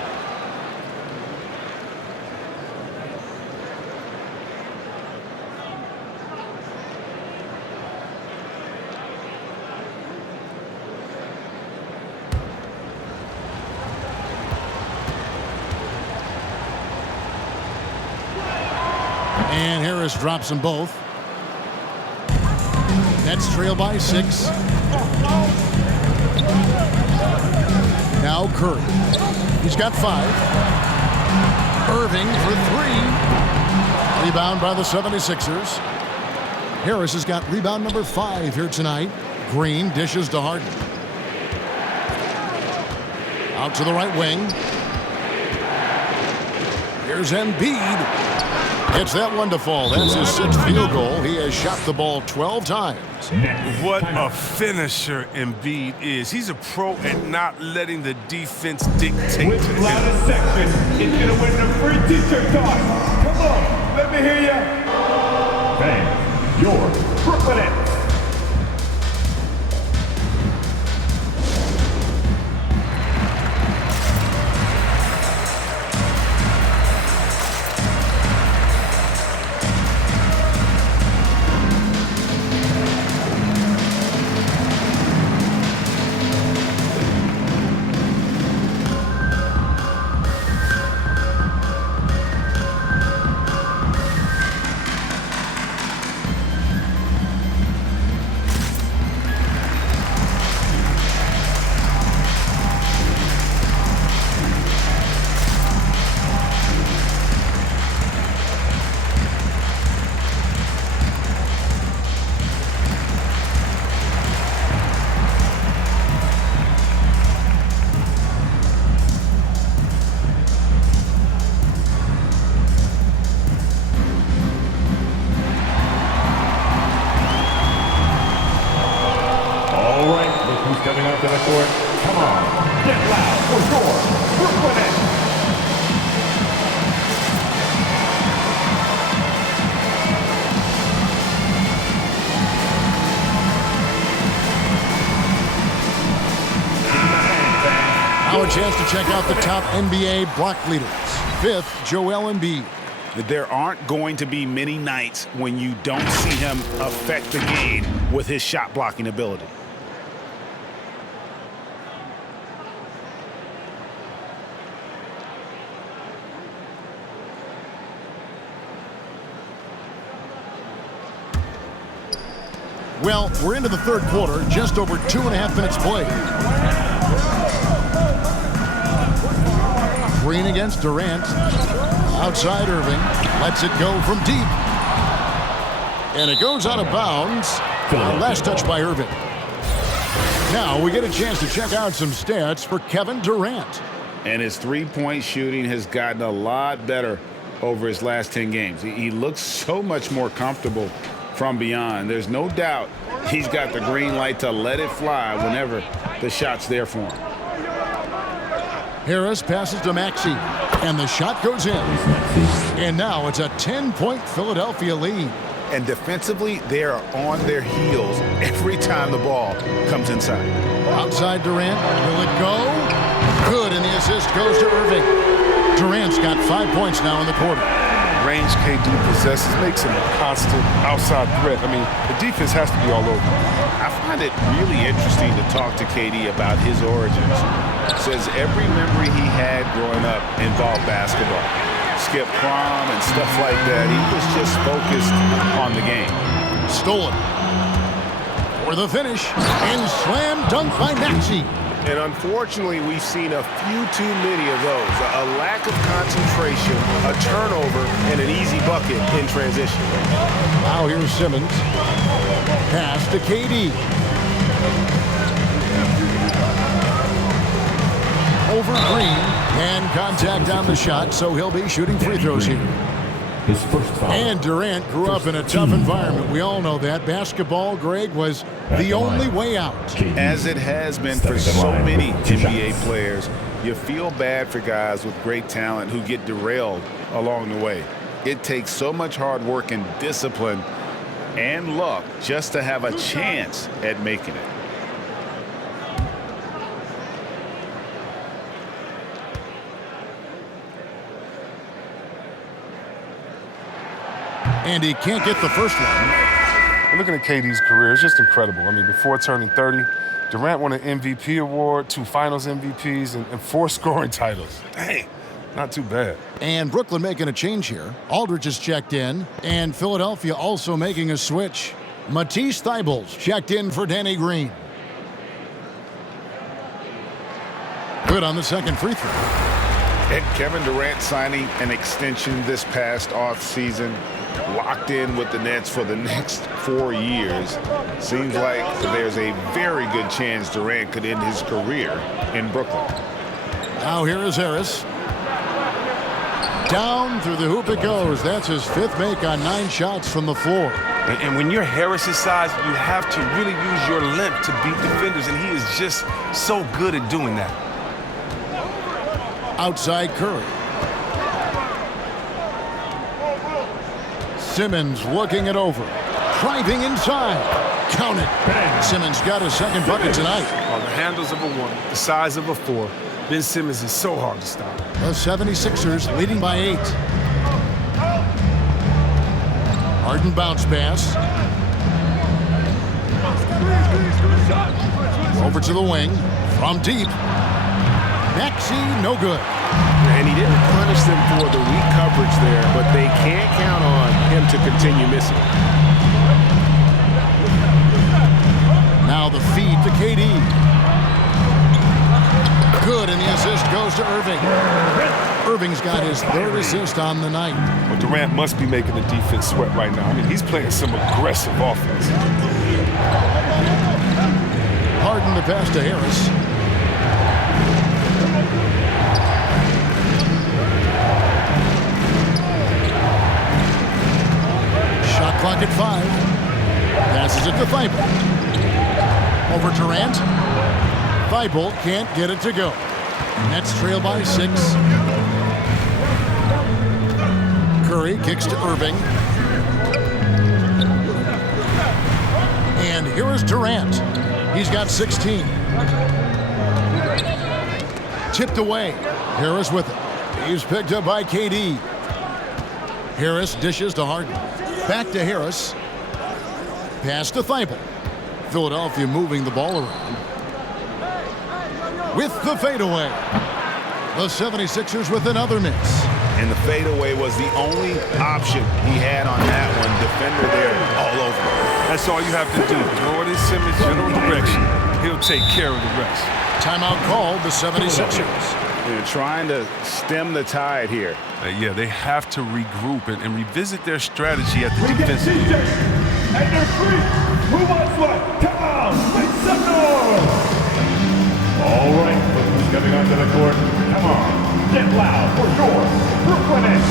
And Harris drops them both. Nets trail by 6. Now Curry. He's got 5. Irving for 3. Rebound by the 76ers. Harris has got rebound number 5 here tonight. Green dishes to Harden. Out to the right wing. Here's Embiid. Gets that one to fall. That's his 6th field goal. He has shot the ball 12 times. What a finisher Embiid is. He's a pro at not letting the defense dictate With to him. loudest section, he's going to win the free t-shirt toss. Come on, let me hear ya. Bang, your Brooklyn Nets. Final score, Brooklyn Nets. Now a chance to check out the top NBA block leaders. 5th, Joel Embiid. There aren't going to be many nights when you don't see him affect the game with his shot blocking ability. Well, we're into the third quarter, just over 2.5 minutes played. Green against Durant. Outside Irving. Lets it go from deep. And it goes out of bounds. Last touch by Irving. Now we get a chance to check out some stats for Kevin Durant. And his three-point shooting has gotten a lot better over his last 10 games. He looks so much more comfortable from beyond. There's no doubt he's got the green light to let it fly whenever the shot's there for him. Harris passes to Maxey, and the shot goes in. And now it's a 10-point Philadelphia lead. And defensively, they are on their heels every time the ball comes inside. Outside Durant, will it go? Good, and the assist goes to Irving. Durant's got 5 points now in the quarter. Range KD possesses makes him a constant outside threat. I mean, the defense has to be all over. I find it really interesting to talk to KD about his origins. Says every memory he had growing up involved basketball. Skip prom and stuff like that. He was just focused on the game. Stolen. For the finish, and slam dunk by Maxey. And unfortunately, we've seen a few too many of those. A lack of concentration, a turnover, and an easy bucket in transition. Now here's Simmons. Pass to KD. Over Green, and contact on the shot, so he'll be shooting free throws here. His first foul. And Durant grew up in a tough environment. We all know that. Basketball, Greg, was the only way out. As it has been for so many NBA players, you feel bad for guys with great talent who get derailed along the way. It takes so much hard work and discipline and luck just to have a chance at making it. And he can't get the first one. Looking at KD's career, it's just incredible. I mean, before turning 30, Durant won an MVP award, 2 Finals MVPs, and 4 scoring titles. Dang, not too bad. And Brooklyn making a change here. Aldridge is checked in, and Philadelphia also making a switch. Matisse Thybulle's checked in for Danny Green. Good on the second free throw. And Kevin Durant signing an extension this past offseason, locked in with the Nets for the next 4 years. Seems like there's a very good chance Durant could end his career in Brooklyn. Now here is Harris. Down through the hoop it goes. That's his 5th make on 9 shots from the floor. And when you're Harris's size, you have to really use your length to beat defenders, and he is just so good at doing that. Outside Curry. Simmons looking it over. Driving inside. Count it. Simmons got his second bucket tonight. Oh, the handles of a 1, the size of a 4. Ben Simmons is so hard to stop. The 76ers leading by 8. Harden bounce pass. Over to the wing. From deep. Maxey, no good. And he didn't punish them for the weak coverage there, but they can't count on him to continue missing. Now the feed to KD. Good, and the assist goes to Irving. Irving's got his 3rd assist on the night. Well, Durant must be making the defense sweat right now. I mean, he's playing some aggressive offense. Harden the pass to Harris. Shot clock at 5. Passes it to Thybulle. Over Durant. Thybulle can't get it to go. Nets trail by 6. Curry kicks to Irving. And here is Durant. He's got 16. Tipped away. Harris with it. He's picked up by KD. Harris dishes to Harden. Back to Harris. Pass to Thibault. Philadelphia moving the ball around. With the fadeaway. The 76ers with another miss. And the fadeaway was the only option he had on that one. Defender there all over. That's all you have to do. Throw it in Simmons' general direction. He'll take care of the rest. Timeout called the 76ers. They're trying to stem the tide here. Yeah, they have to regroup and revisit their strategy at the defensive end. And they're free. Who wants one? Come on, make some noise. All right, look who's coming onto the court. Come on, get loud for sure. Brooklyn Nets.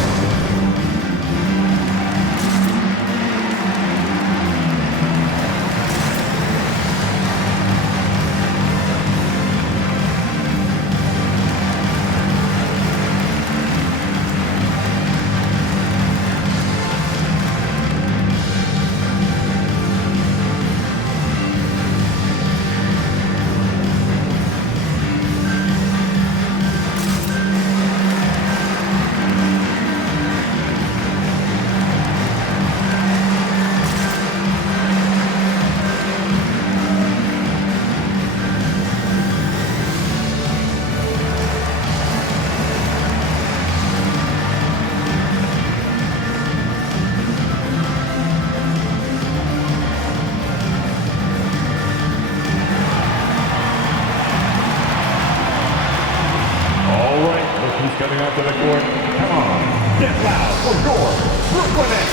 Coming out to the court. Come on, get loud for sure. Brooklyn Nets.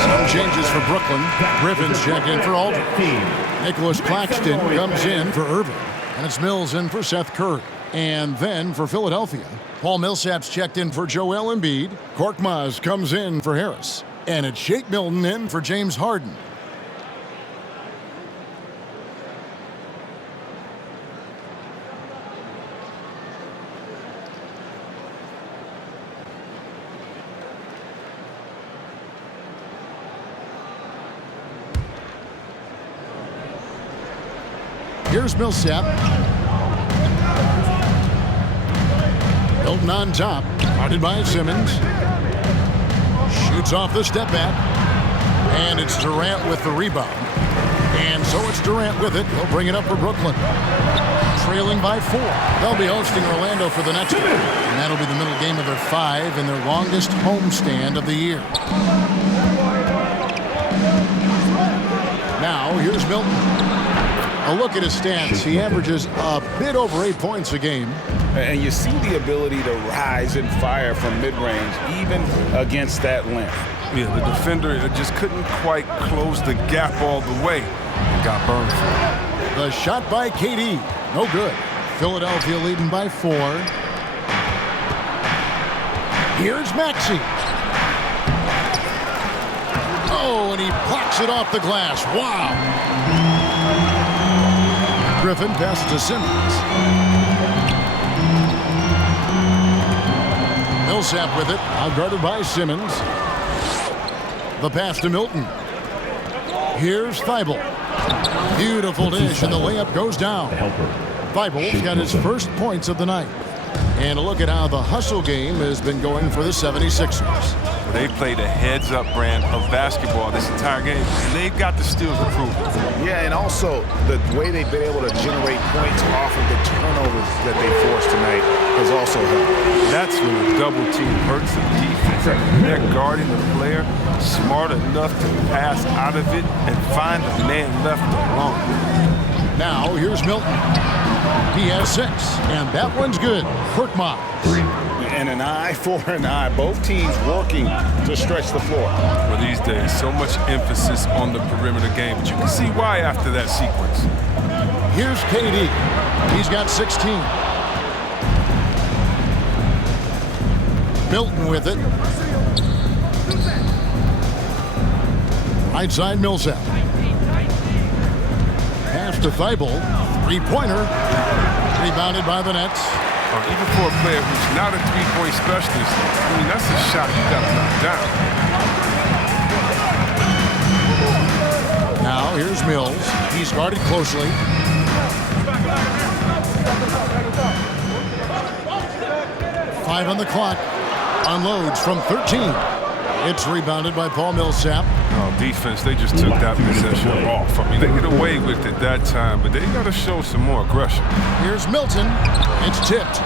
Some changes for Brooklyn. Griffin's checked in for Aldridge. Nicholas Claxton comes in for Irving. And it's Mills in for Seth Curry. And then for Philadelphia, Paul Millsap's checked in for Joel Embiid. Korkmaz comes in for Harris. And it's Shake Milton in for James Harden. Here's Millsap. Milton on top, guarded by Simmons. Shoots off the step back. And it's Durant with the rebound. And so it's Durant with it. He'll bring it up for Brooklyn. Trailing by 4. They'll be hosting Orlando for the next game. And that'll be the middle game of their 5 and their longest homestand of the year. Now, here's Milton. A look at his stats. He averages a bit over 8 points a game. And you see the ability to rise and fire from mid-range, even against that length. Yeah, the defender just couldn't quite close the gap all the way. Got burned for it. The shot by KD. No good. Philadelphia leading by 4. Here's Maxey. Oh, and he blocks it off the glass. Wow. Griffin passes to Simmons. Millsap with it, outguarded by Simmons. The pass to Milton. Here's Thibault. Beautiful dish, and the layup goes down. Thibault's got his first points of the night. And a look at how the hustle game has been going for the 76ers. They played a heads-up brand of basketball this entire game, and they've got the steals to prove it. Yeah, and also the way they've been able to generate points off of the turnovers that they forced tonight has also helped. That's when the double team hurts the defense. They're guarding the player smart enough to pass out of it and find the man left alone. Now, here's Milton. He has 6, and that one's good. Korkmaz. And an eye for an eye. Both teams working to stretch the floor. Well, these days, so much emphasis on the perimeter game, but you can see why after that sequence. Here's KD. He's got 16. Milton with it. Right side, Millsap. Pass to Thibault. Three-pointer. Rebounded by the Nets. Even for a player who's not a three-point specialist, I mean, that's a shot you got to knock down. Now, here's Mills. He's guarded closely. Five on the clock. Unloads from 13. It's rebounded by Paul Millsap. Oh, defense, they just took that possession off. I mean, they get away with it that time, but they got to show some more aggression. Here's Milton. It's tipped.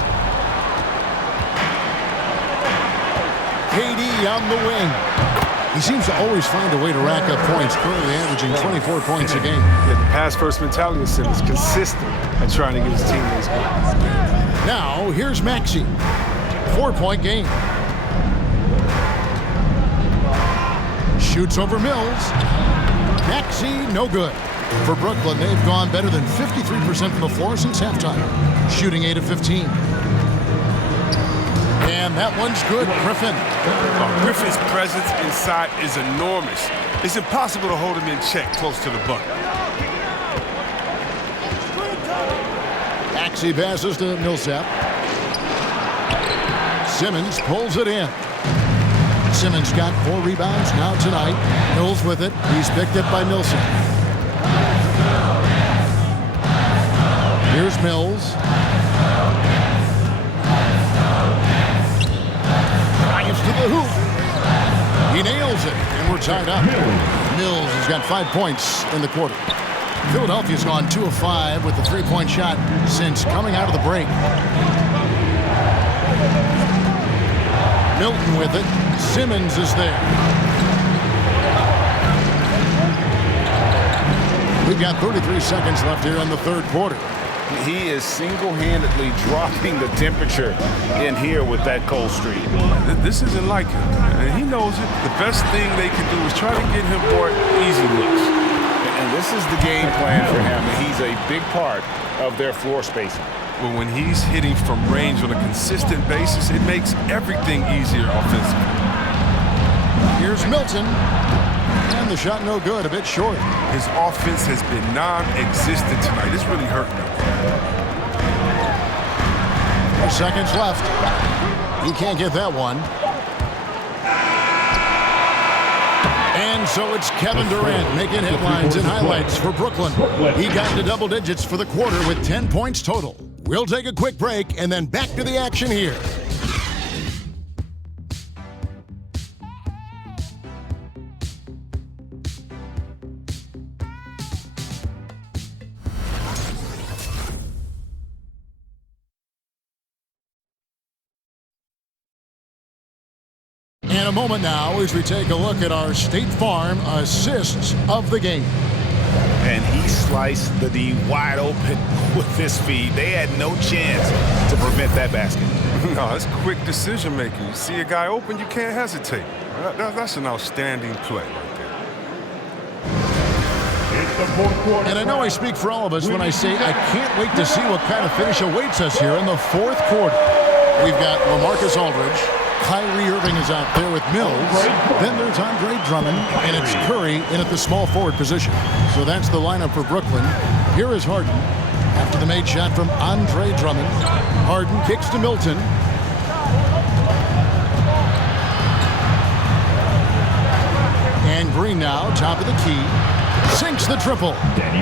KD on the wing. He seems to always find a way to rack up points, currently averaging 24 points a game. Yeah, the pass-first mentality of Simmons is consistent at trying to get his teammates going. Now, here's Maxey. 4-point game. Shoots over Mills. Maxey, no good. For Brooklyn, they've gone better than 53% from the floor since halftime, shooting 8 of 15. And that one's good. Griffin. Griffin's presence inside is enormous. It's impossible to hold him in check close to the bucket. Maxey passes to Millsap. Simmons pulls it in. Simmons got 4 rebounds now tonight. Mills with it. He's picked up by Millsap. Here's Mills. Drives to the hoop. He nails it, and we're tied up. Mills has got 5 points in the quarter. Philadelphia's gone 2 of 5 with the 3-point shot since coming out of the break. Milton with it. Simmons is there. We've got 33 seconds left here in the third quarter. He is single-handedly dropping the temperature in here with that cold streak. This isn't like him, and he knows it. The best thing they can do is try to get him more easy looks. And this is the game plan for him, and he's a big part of their floor spacing. But when he's hitting from range on a consistent basis, it makes everything easier offensively. Here's Milton. And the shot no good, a bit short. His offense has been non-existent tonight. It's really hurting him. 4 seconds left. He can't get that one. And so it's Kevin Durant making headlines and highlights for Brooklyn. He got into double digits for the quarter with 10 points total. We'll take a quick break and then back to the action here. In a moment now as we take a look at our State Farm assists of the game. And he sliced the D wide open with his feed. They had no chance to prevent that basket. No, it's quick decision making. You see a guy open, you can't hesitate. That's an outstanding play right there. And I know I speak for all of us when I say I can't wait to see what kind of finish awaits us here in the fourth quarter. We've got LaMarcus Aldridge. Kyrie Irving is out there with Mills. Then there's Andre Drummond, and it's Curry in at the small forward position. So that's the lineup for Brooklyn. Here is Harden after the made shot from Andre Drummond. Harden kicks to Milton. And Green now, top of the key. Sinks the triple.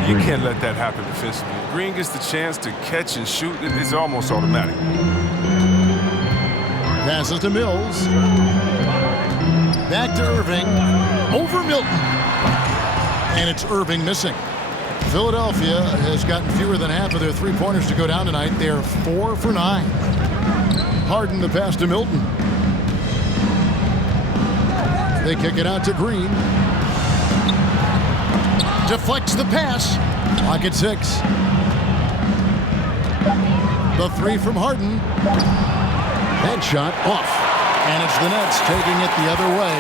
You can't let that happen defensively. Green gets the chance to catch and shoot. It's almost automatic. Passes to Mills. Back to Irving. Over Milton. And it's Irving missing. Philadelphia has gotten fewer than half of their three-pointers to go down tonight. They are 4 for 9. Harden the pass to Milton. They kick it out to Green. Deflects the pass. Clock at 6. The 3 from Harden. Headshot off. And it's the Nets taking it the other way.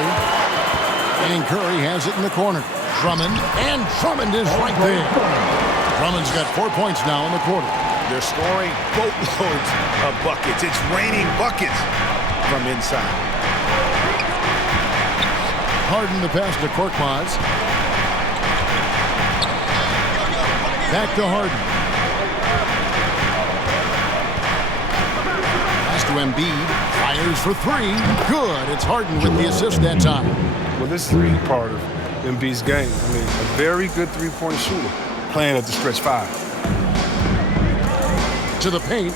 And Curry has it in the corner. Drummond. And Drummond is right there. Drummond's got 4 points now in the quarter. They're scoring boatloads of buckets. It's raining buckets from inside. Harden the pass to Korkmaz. Back to Harden. Pass to Embiid. Fires for three. Good. It's Harden with the assist that time. Well, this is a big part of Embiid's game. I mean, a very good three-point shooter playing at the stretch five. To the paint.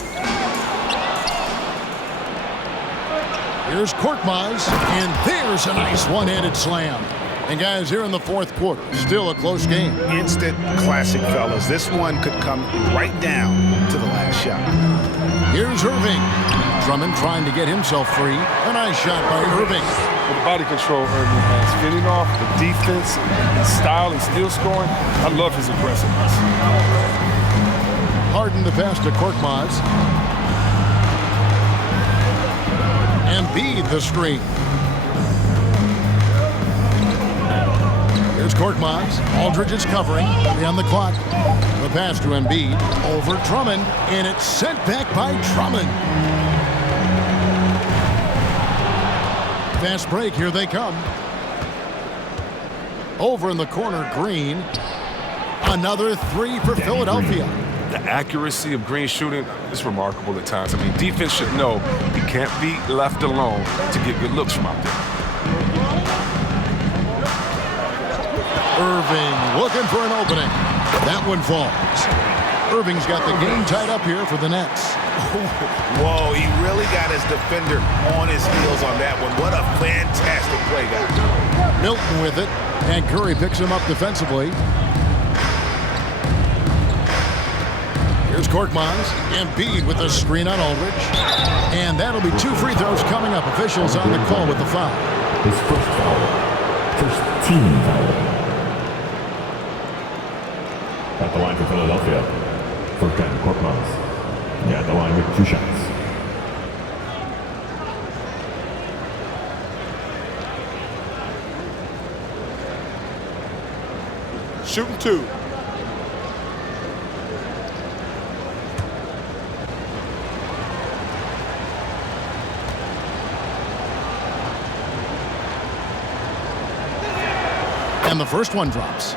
Here's Korkmaz, and there's a nice one-handed slam. And guys, here in the fourth quarter, still a close game. Instant classic, fellas. This one could come right down to the last shot. Here's Irving. Drummond trying to get himself free. A nice shot by Irving. With the body control Irving has, fitting off the defense, his style, and still scoring. I love his aggressiveness. Harden the pass to Korkmaz. Embiid the screen. Here's Korkmaz. Aldridge is covering. 3 on the clock. The pass to Embiid. Over Drummond. And it's sent back by Drummond. Fast break. Here they come. Over in the corner, Green. Another three for Philadelphia. The accuracy of Green shooting is remarkable at times. I mean, defense should know he can't be left alone to get good looks from out there. Irving looking for an opening. That one falls. Irving's got the game tied up here for the Nets. Whoa, he really got his defender on his heels on that one. What a fantastic play, guys. Milton with it, and Curry picks him up defensively. Here's Korkmaz. Embiid with the screen on Aldridge. And that'll be 2 free throws coming up. Officials on the call with the foul. His first foul. First team foul. At the line for Philadelphia. First time Korkmaz. Yeah, at the line with 2 shots. Shooting 2. And the first one drops.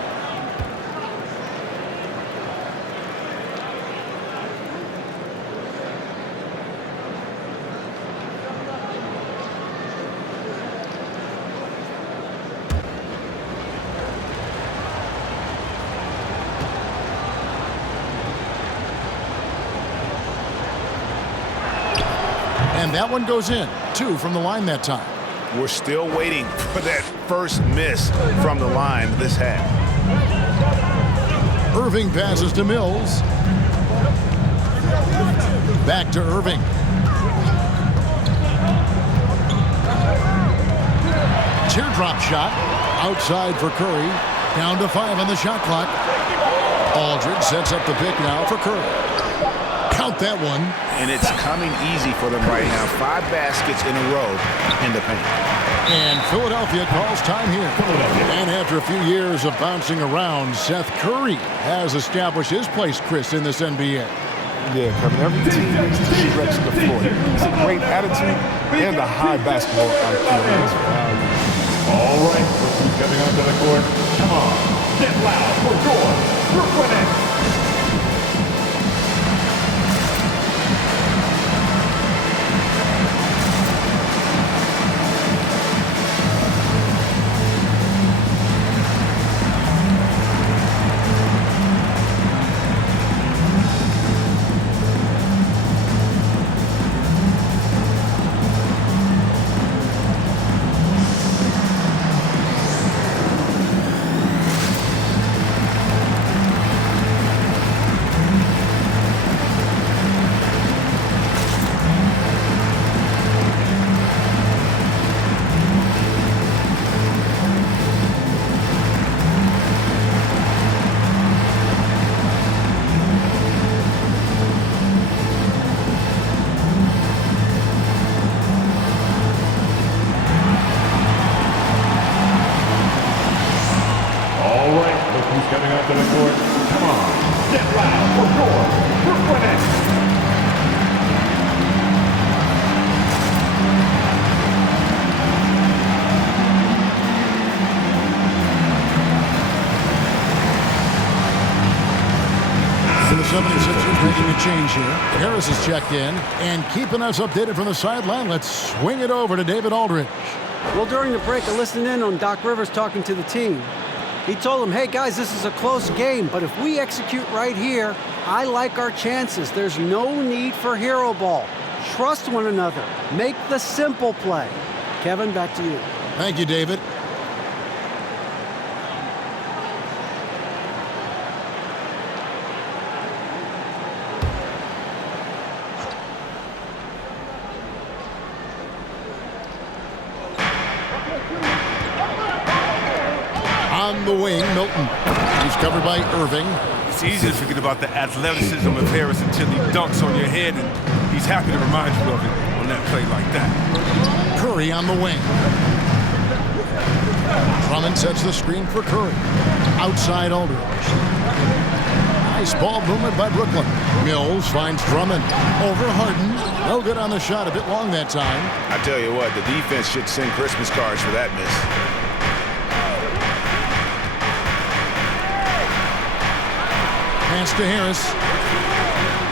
And that one goes in. 2 from the line that time. We're still waiting for that first miss from the line this half. Irving passes to Mills. Back to Irving. Teardrop shot. Outside for Curry. Down to 5 on the shot clock. Aldridge sets up the pick now for Curry. Count that one. And it's coming easy for them right now. 5 baskets in a row in the paint. And Philadelphia calls time here. And after a few years of bouncing around, Seth Curry has established his place, Chris, in this NBA. Yeah, Kevin, every team needs to stretch the floor. It's a great attitude and a high basketball IQ. All right, who's coming onto the court? Come on, get loud for your Brooklyn Nets. making a change here. Harris has checked in and keeping us updated from the sideline. Let's swing it over to David Aldridge. Well, during the break, I listened in on Doc Rivers talking to the team. He told them, hey, guys, this is a close game, but if we execute right here, I like our chances. There's no need for hero ball. Trust one another. Make the simple play. Kevin, back to you. Thank you, David. On the wing, Milton. He's covered by Irving. It's easy to forget about the athleticism of Harris until he dunks on your head, and he's happy to remind you of it on that play like that. Curry on the wing. Drummond sets the screen for Curry. Outside Aldridge. Nice ball movement by Brooklyn. Mills finds Drummond. Over Harden. No good on the shot. A bit long that time. I tell you what, the defense should send Christmas cards for that miss. Pass to Harris.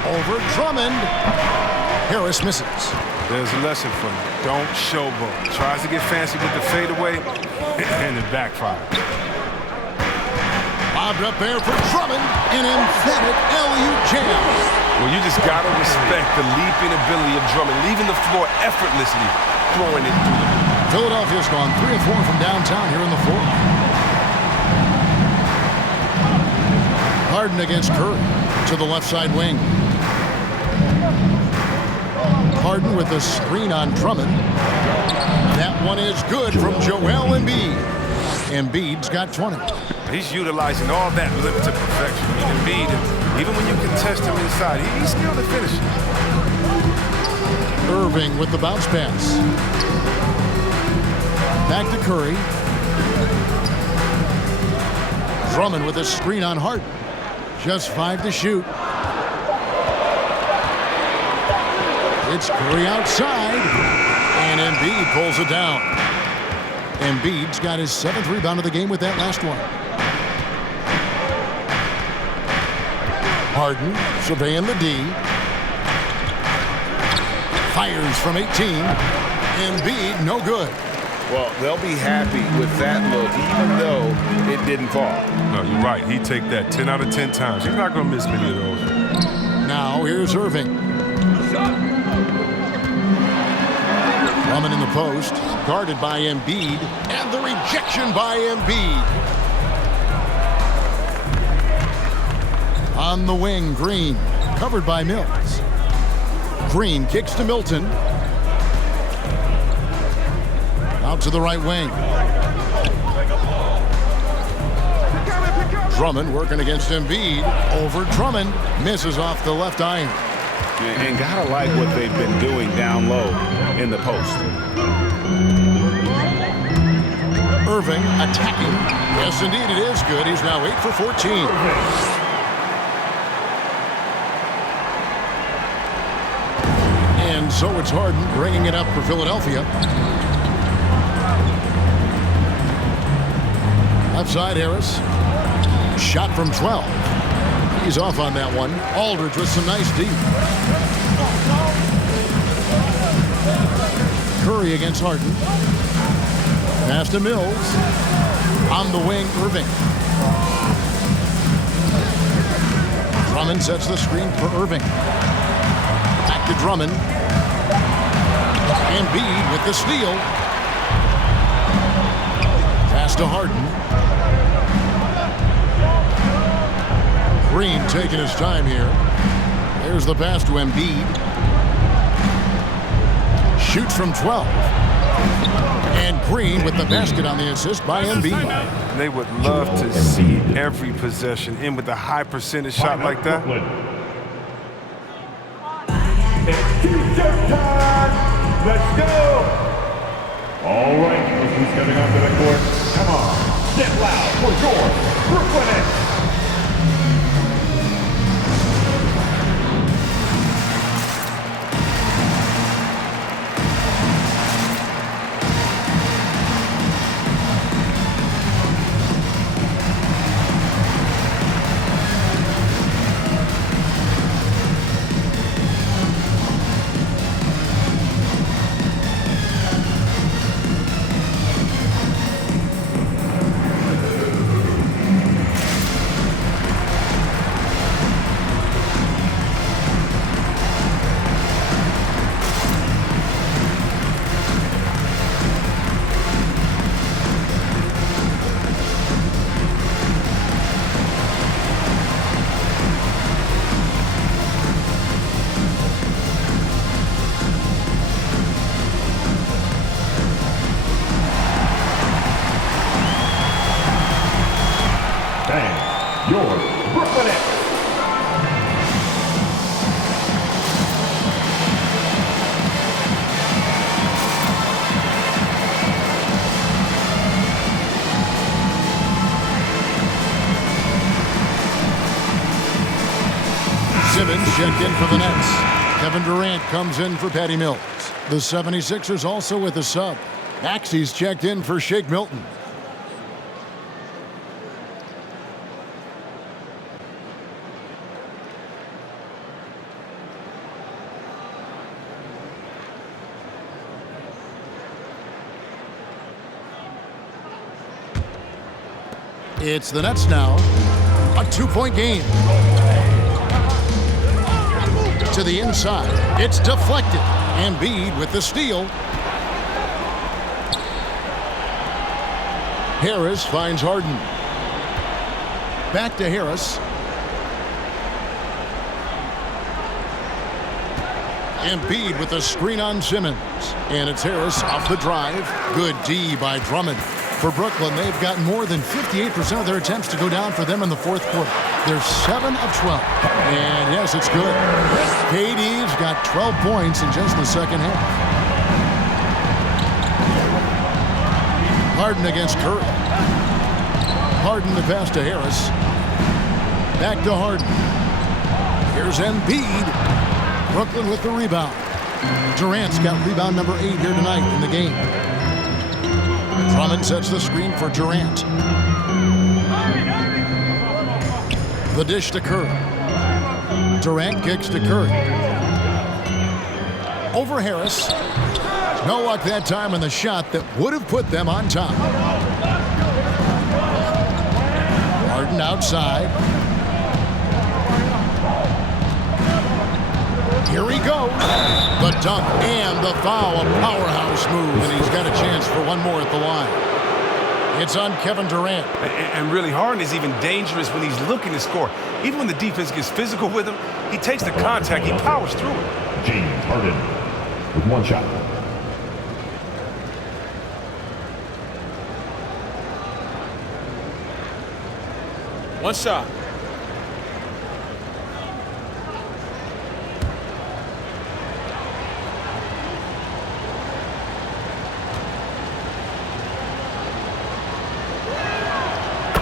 Over Drummond. Harris misses. There's a lesson for him. Don't showboat. Tries to get fancy with the fadeaway, and it backfires. Bobbed up there for Drummond. An emphatic LU jam. Well, you just got to respect the leaping ability of Drummond, leaving the floor effortlessly, throwing it through the hoop. Philadelphia's gone 3 of 4 from downtown here in the fourth. Harden against Curry to the left side wing. Harden with the screen on Drummond. That one is good from Joel Embiid. Embiid's got 20. He's utilizing all that limit to perfection. Embiid, even when you contest him inside, he's skilled at finishing. Irving with the bounce pass. Back to Curry. Drummond with a screen on Harden. Just 5 to shoot. It's Curry outside, and Embiid pulls it down. Embiid's got his 7th rebound of the game with that last one. Harden surveying the D. Fires from 18. Embiid, no good. Well, they'll be happy with that look, even though it didn't fall. No, you're right. He'd take that 10 out of 10 times. He's not going to miss many of those. Now here's Irving. Drummond in the post, guarded by Embiid, and the rejection by Embiid. On the wing, Green, covered by Mills. Green kicks to Milton. Out to the right wing. Drummond working against Embiid. Over Drummond. Misses off the left iron. And gotta like what they've been doing down low in the post. Irving attacking. Yes, indeed, it is good. He's now 8 for 14. And so it's Harden bringing it up for Philadelphia. Outside Harris. Shot from 12. He's off on that one. Aldridge with some nice deep. Curry against Harden. Pass to Mills. On the wing, Irving. Drummond sets the screen for Irving. Back to Drummond. Embiid with the steal. Pass to Harden. Green taking his time here. There's the pass to Embiid. Shoots from 12. And Green with the basket on the assist by Embiid. They would love to see every possession in with a high percentage shot like that. It's T-shirt time. Let's go. All right, look who's coming onto the court. Come on, get loud for your Brooklyn Nets. your Brooklyn Nets. Simmons checked in for the Nets. Kevin Durant comes in for Patty Mills. The 76ers also with a sub. Maxey's checked in for Shake Milton. It's the Nets now. A 2-point game. To the inside. It's deflected. Embiid with the steal. Harris finds Harden. Back to Harris. Embiid with the screen on Simmons. And it's Harris off the drive. Good D by Drummond. For Brooklyn, they've gotten more than 58% of their attempts to go down for them in the fourth quarter. They're 7 of 12. And yes, it's good. KD's got 12 points in just the second half. Harden against Curry. Harden the pass to Harris. Back to Harden. Here's Embiid. Brooklyn with the rebound. Durant's got rebound number 8 here tonight in the game. Drummond sets the screen for Durant. The dish to Curry. Durant kicks to Curry. Over Harris. No luck that time on the shot that would have put them on top. Harden outside. Here he goes. The dunk and the foul. A powerhouse move, and he's got a chance for one more at the line. It's on Kevin Durant. And really, Harden is even dangerous when he's looking to score. Even when the defense gets physical with him, he takes the contact, he powers through it. James Harden with one shot. One shot.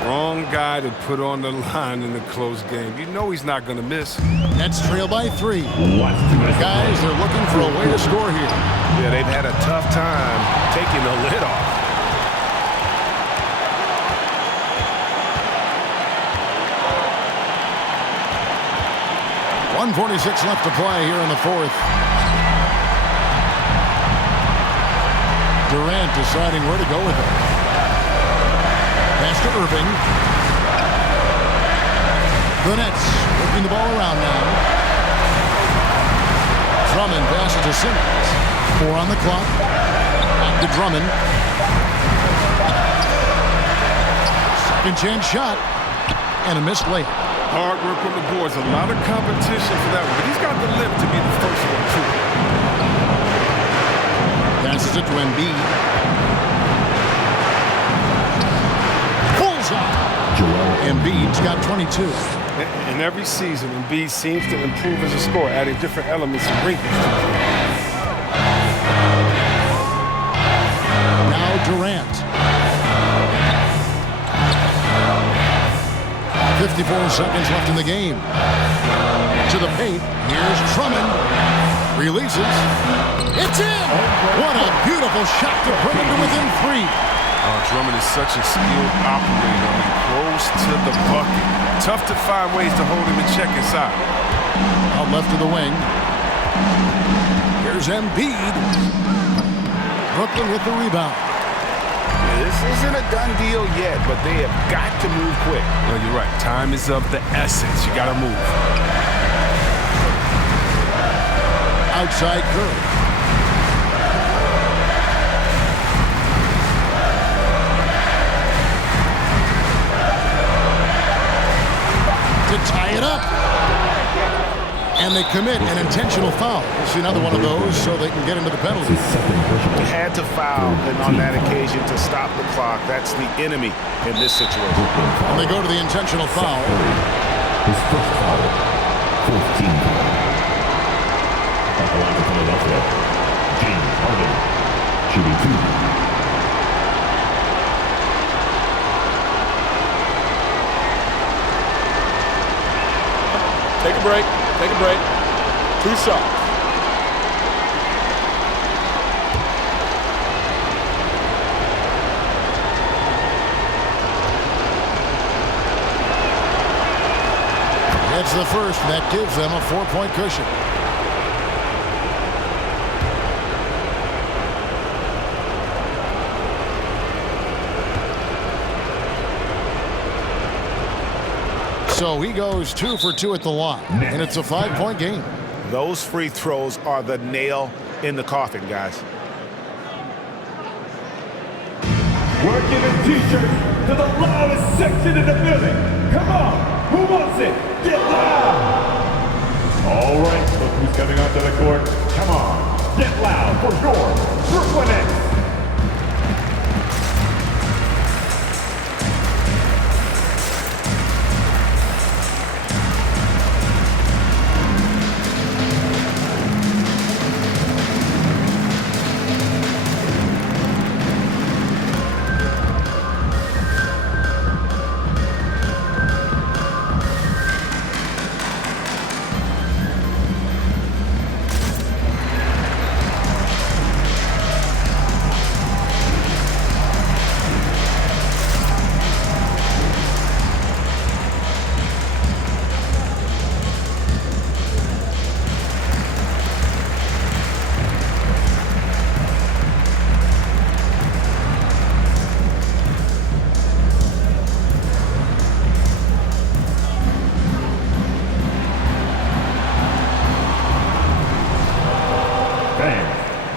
Wrong guy to put on the line in the close game. You know he's not going to miss. Nets trail by 3. Guys, they're looking for a way to score here. Yeah, they've had a tough time taking the lid off. .146 left to play here in the fourth. Durant deciding where to go with it. Pass to Irving. The Nets working the ball around now. Drummond passes to Simmons. 4 on the clock. Back to Drummond. Second chance shot. And a missed layup. Hard work on the boards. A lot of competition for that one. But he's got the lift to be the first one, too. Passes it to Embiid. Embiid's got 22. In every season, Embiid seems to improve as a scorer, adding different elements and wrinkles. Now Durant. 54 seconds left in the game. To the paint. Here's Drummond. Releases. It's in! What a beautiful shot to bring him to within 3. Drummond is such a skilled operator. I mean, close to the bucket. Tough to find ways to hold him in check inside. Out left to the wing. Here's Embiid. Brooklyn with the rebound. This isn't a done deal yet, but they have got to move quick. No, you're right. Time is of the essence. You got to move. Outside Curry. To tie it up. And and they commit an intentional foul. We'll see another one of those so they can get into the penalty. Had to foul, and on that occasion to stop the clock. That's the enemy in this situation. And they go to the intentional foul. His first foul, 14th foul. At the line of Philadelphia, James Harden, shooting 2. Take a break. Take a break. 2 shots. That's the first. That gives them a 4-point cushion. So he goes 2 for 2 at the line, and it's a 5-point game. Those free throws are the nail in the coffin, guys. We're giving T-shirts to the loudest section in the building. Come on, who wants it? Get loud! All right, look who's coming onto the court. Come on, get loud for your Brooklyn Nets.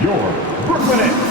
Your Brooklyn Nets.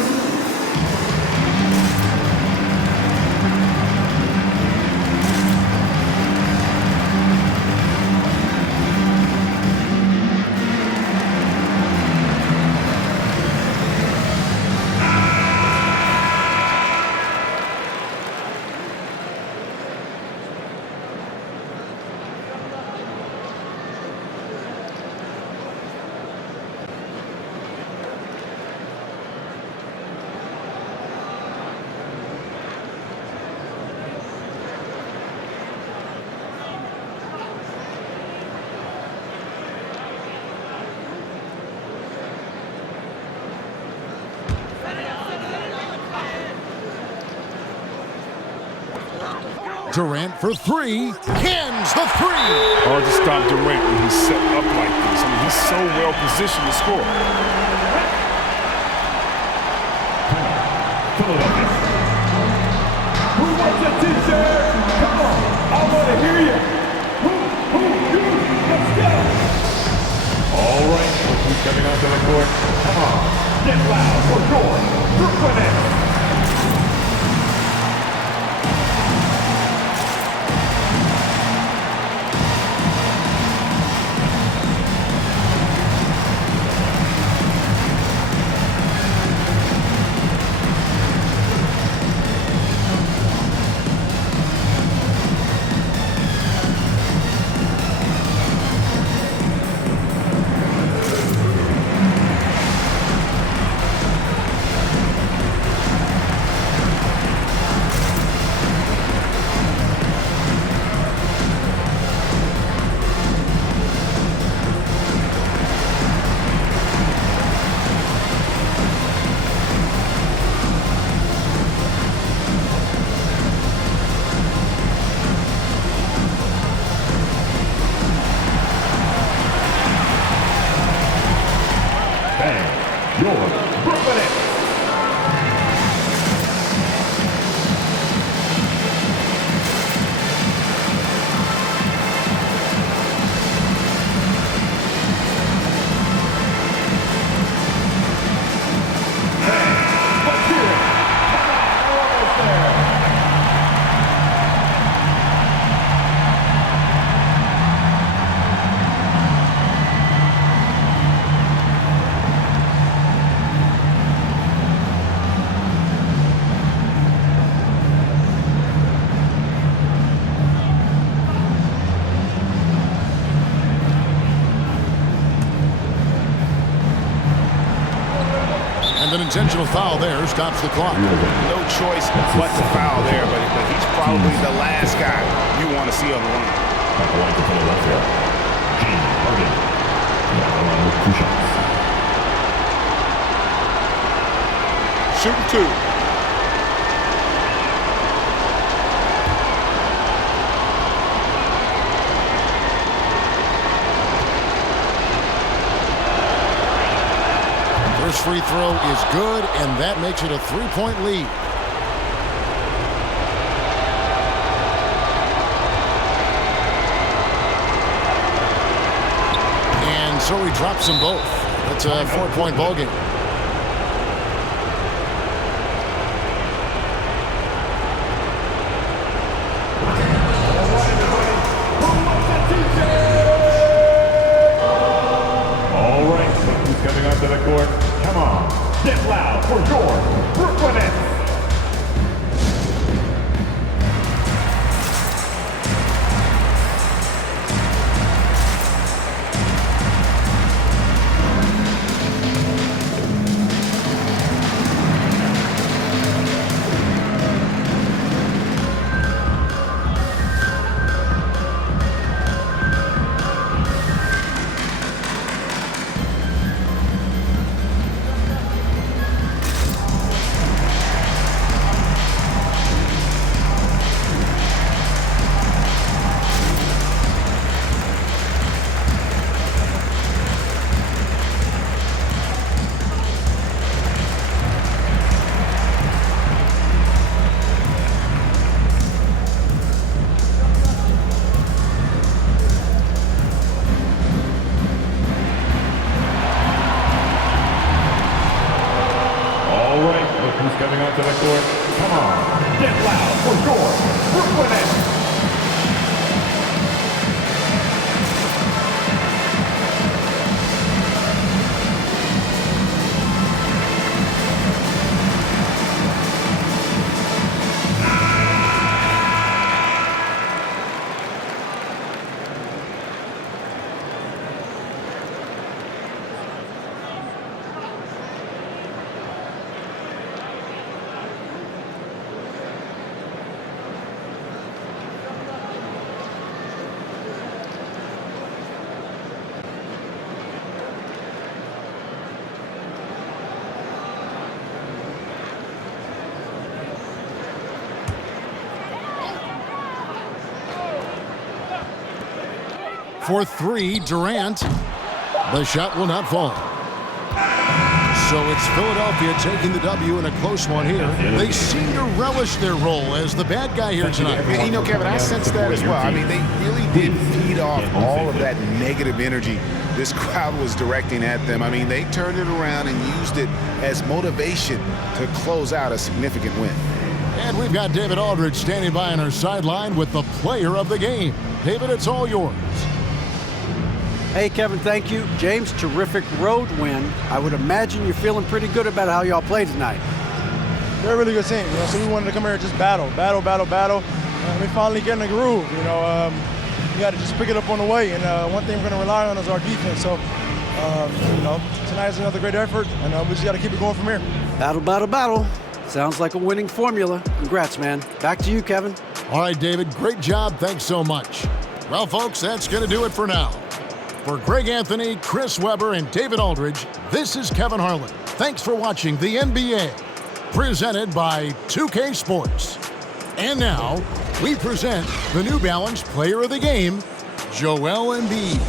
Durant for 3, cans the 3. Hard to stop Durant when he's set up like this. I mean, he's so well positioned to score. Philadelphia. Who wants a T-shirt? Come on, I want to hear you. Who, you? Let's go. All right, look who's coming onto the court. Come on, get loud for your Brooklyn Nets. intentional foul there stops the clock. No choice but to foul there, but he's probably the last guy you want to see on the line. At the line for Philadelphia, Kyrie Irving. At the line with 2 shots. Shooting 2. First free throw is good, and that makes it a 3-point lead. And so he drops them both. That's a 4-point ball game. All right, look who's coming onto the court. Come on, get loud for your Brooklyn Nets. Who's coming onto the court? Come on, get loud for your Brooklyn Nets. For 3, Durant. The shot will not fall. So it's Philadelphia taking the W in a close one here. They seem to relish their role as the bad guy here tonight. And, you know, Kevin, I sense that as well. I mean, they really did feed off all of that negative energy this crowd was directing at them. I mean, they turned it around and used it as motivation to close out a significant win. And we've got David Aldridge standing by on our sideline with the player of the game. David, it's all yours. Hey, Kevin, thank you. James, terrific road win. I would imagine you're feeling pretty good about how y'all played tonight. They're a really good team, you know, so we wanted to come here and just battle. We finally get in the groove, you know. We got to just pick it up on the way, and one thing we're going to rely on is our defense. So, you know, tonight's another great effort, and we just got to keep it going from here. Battle. Sounds like a winning formula. Congrats, man. Back to you, Kevin. All right, David, great job. Thanks so much. Well, folks, that's going to do it for now. For Greg Anthony, Chris Webber, and David Aldridge, this is Kevin Harlan. Thanks for watching the NBA, presented by 2K Sports. And now, we present the New Balance Player of the Game, Joel Embiid.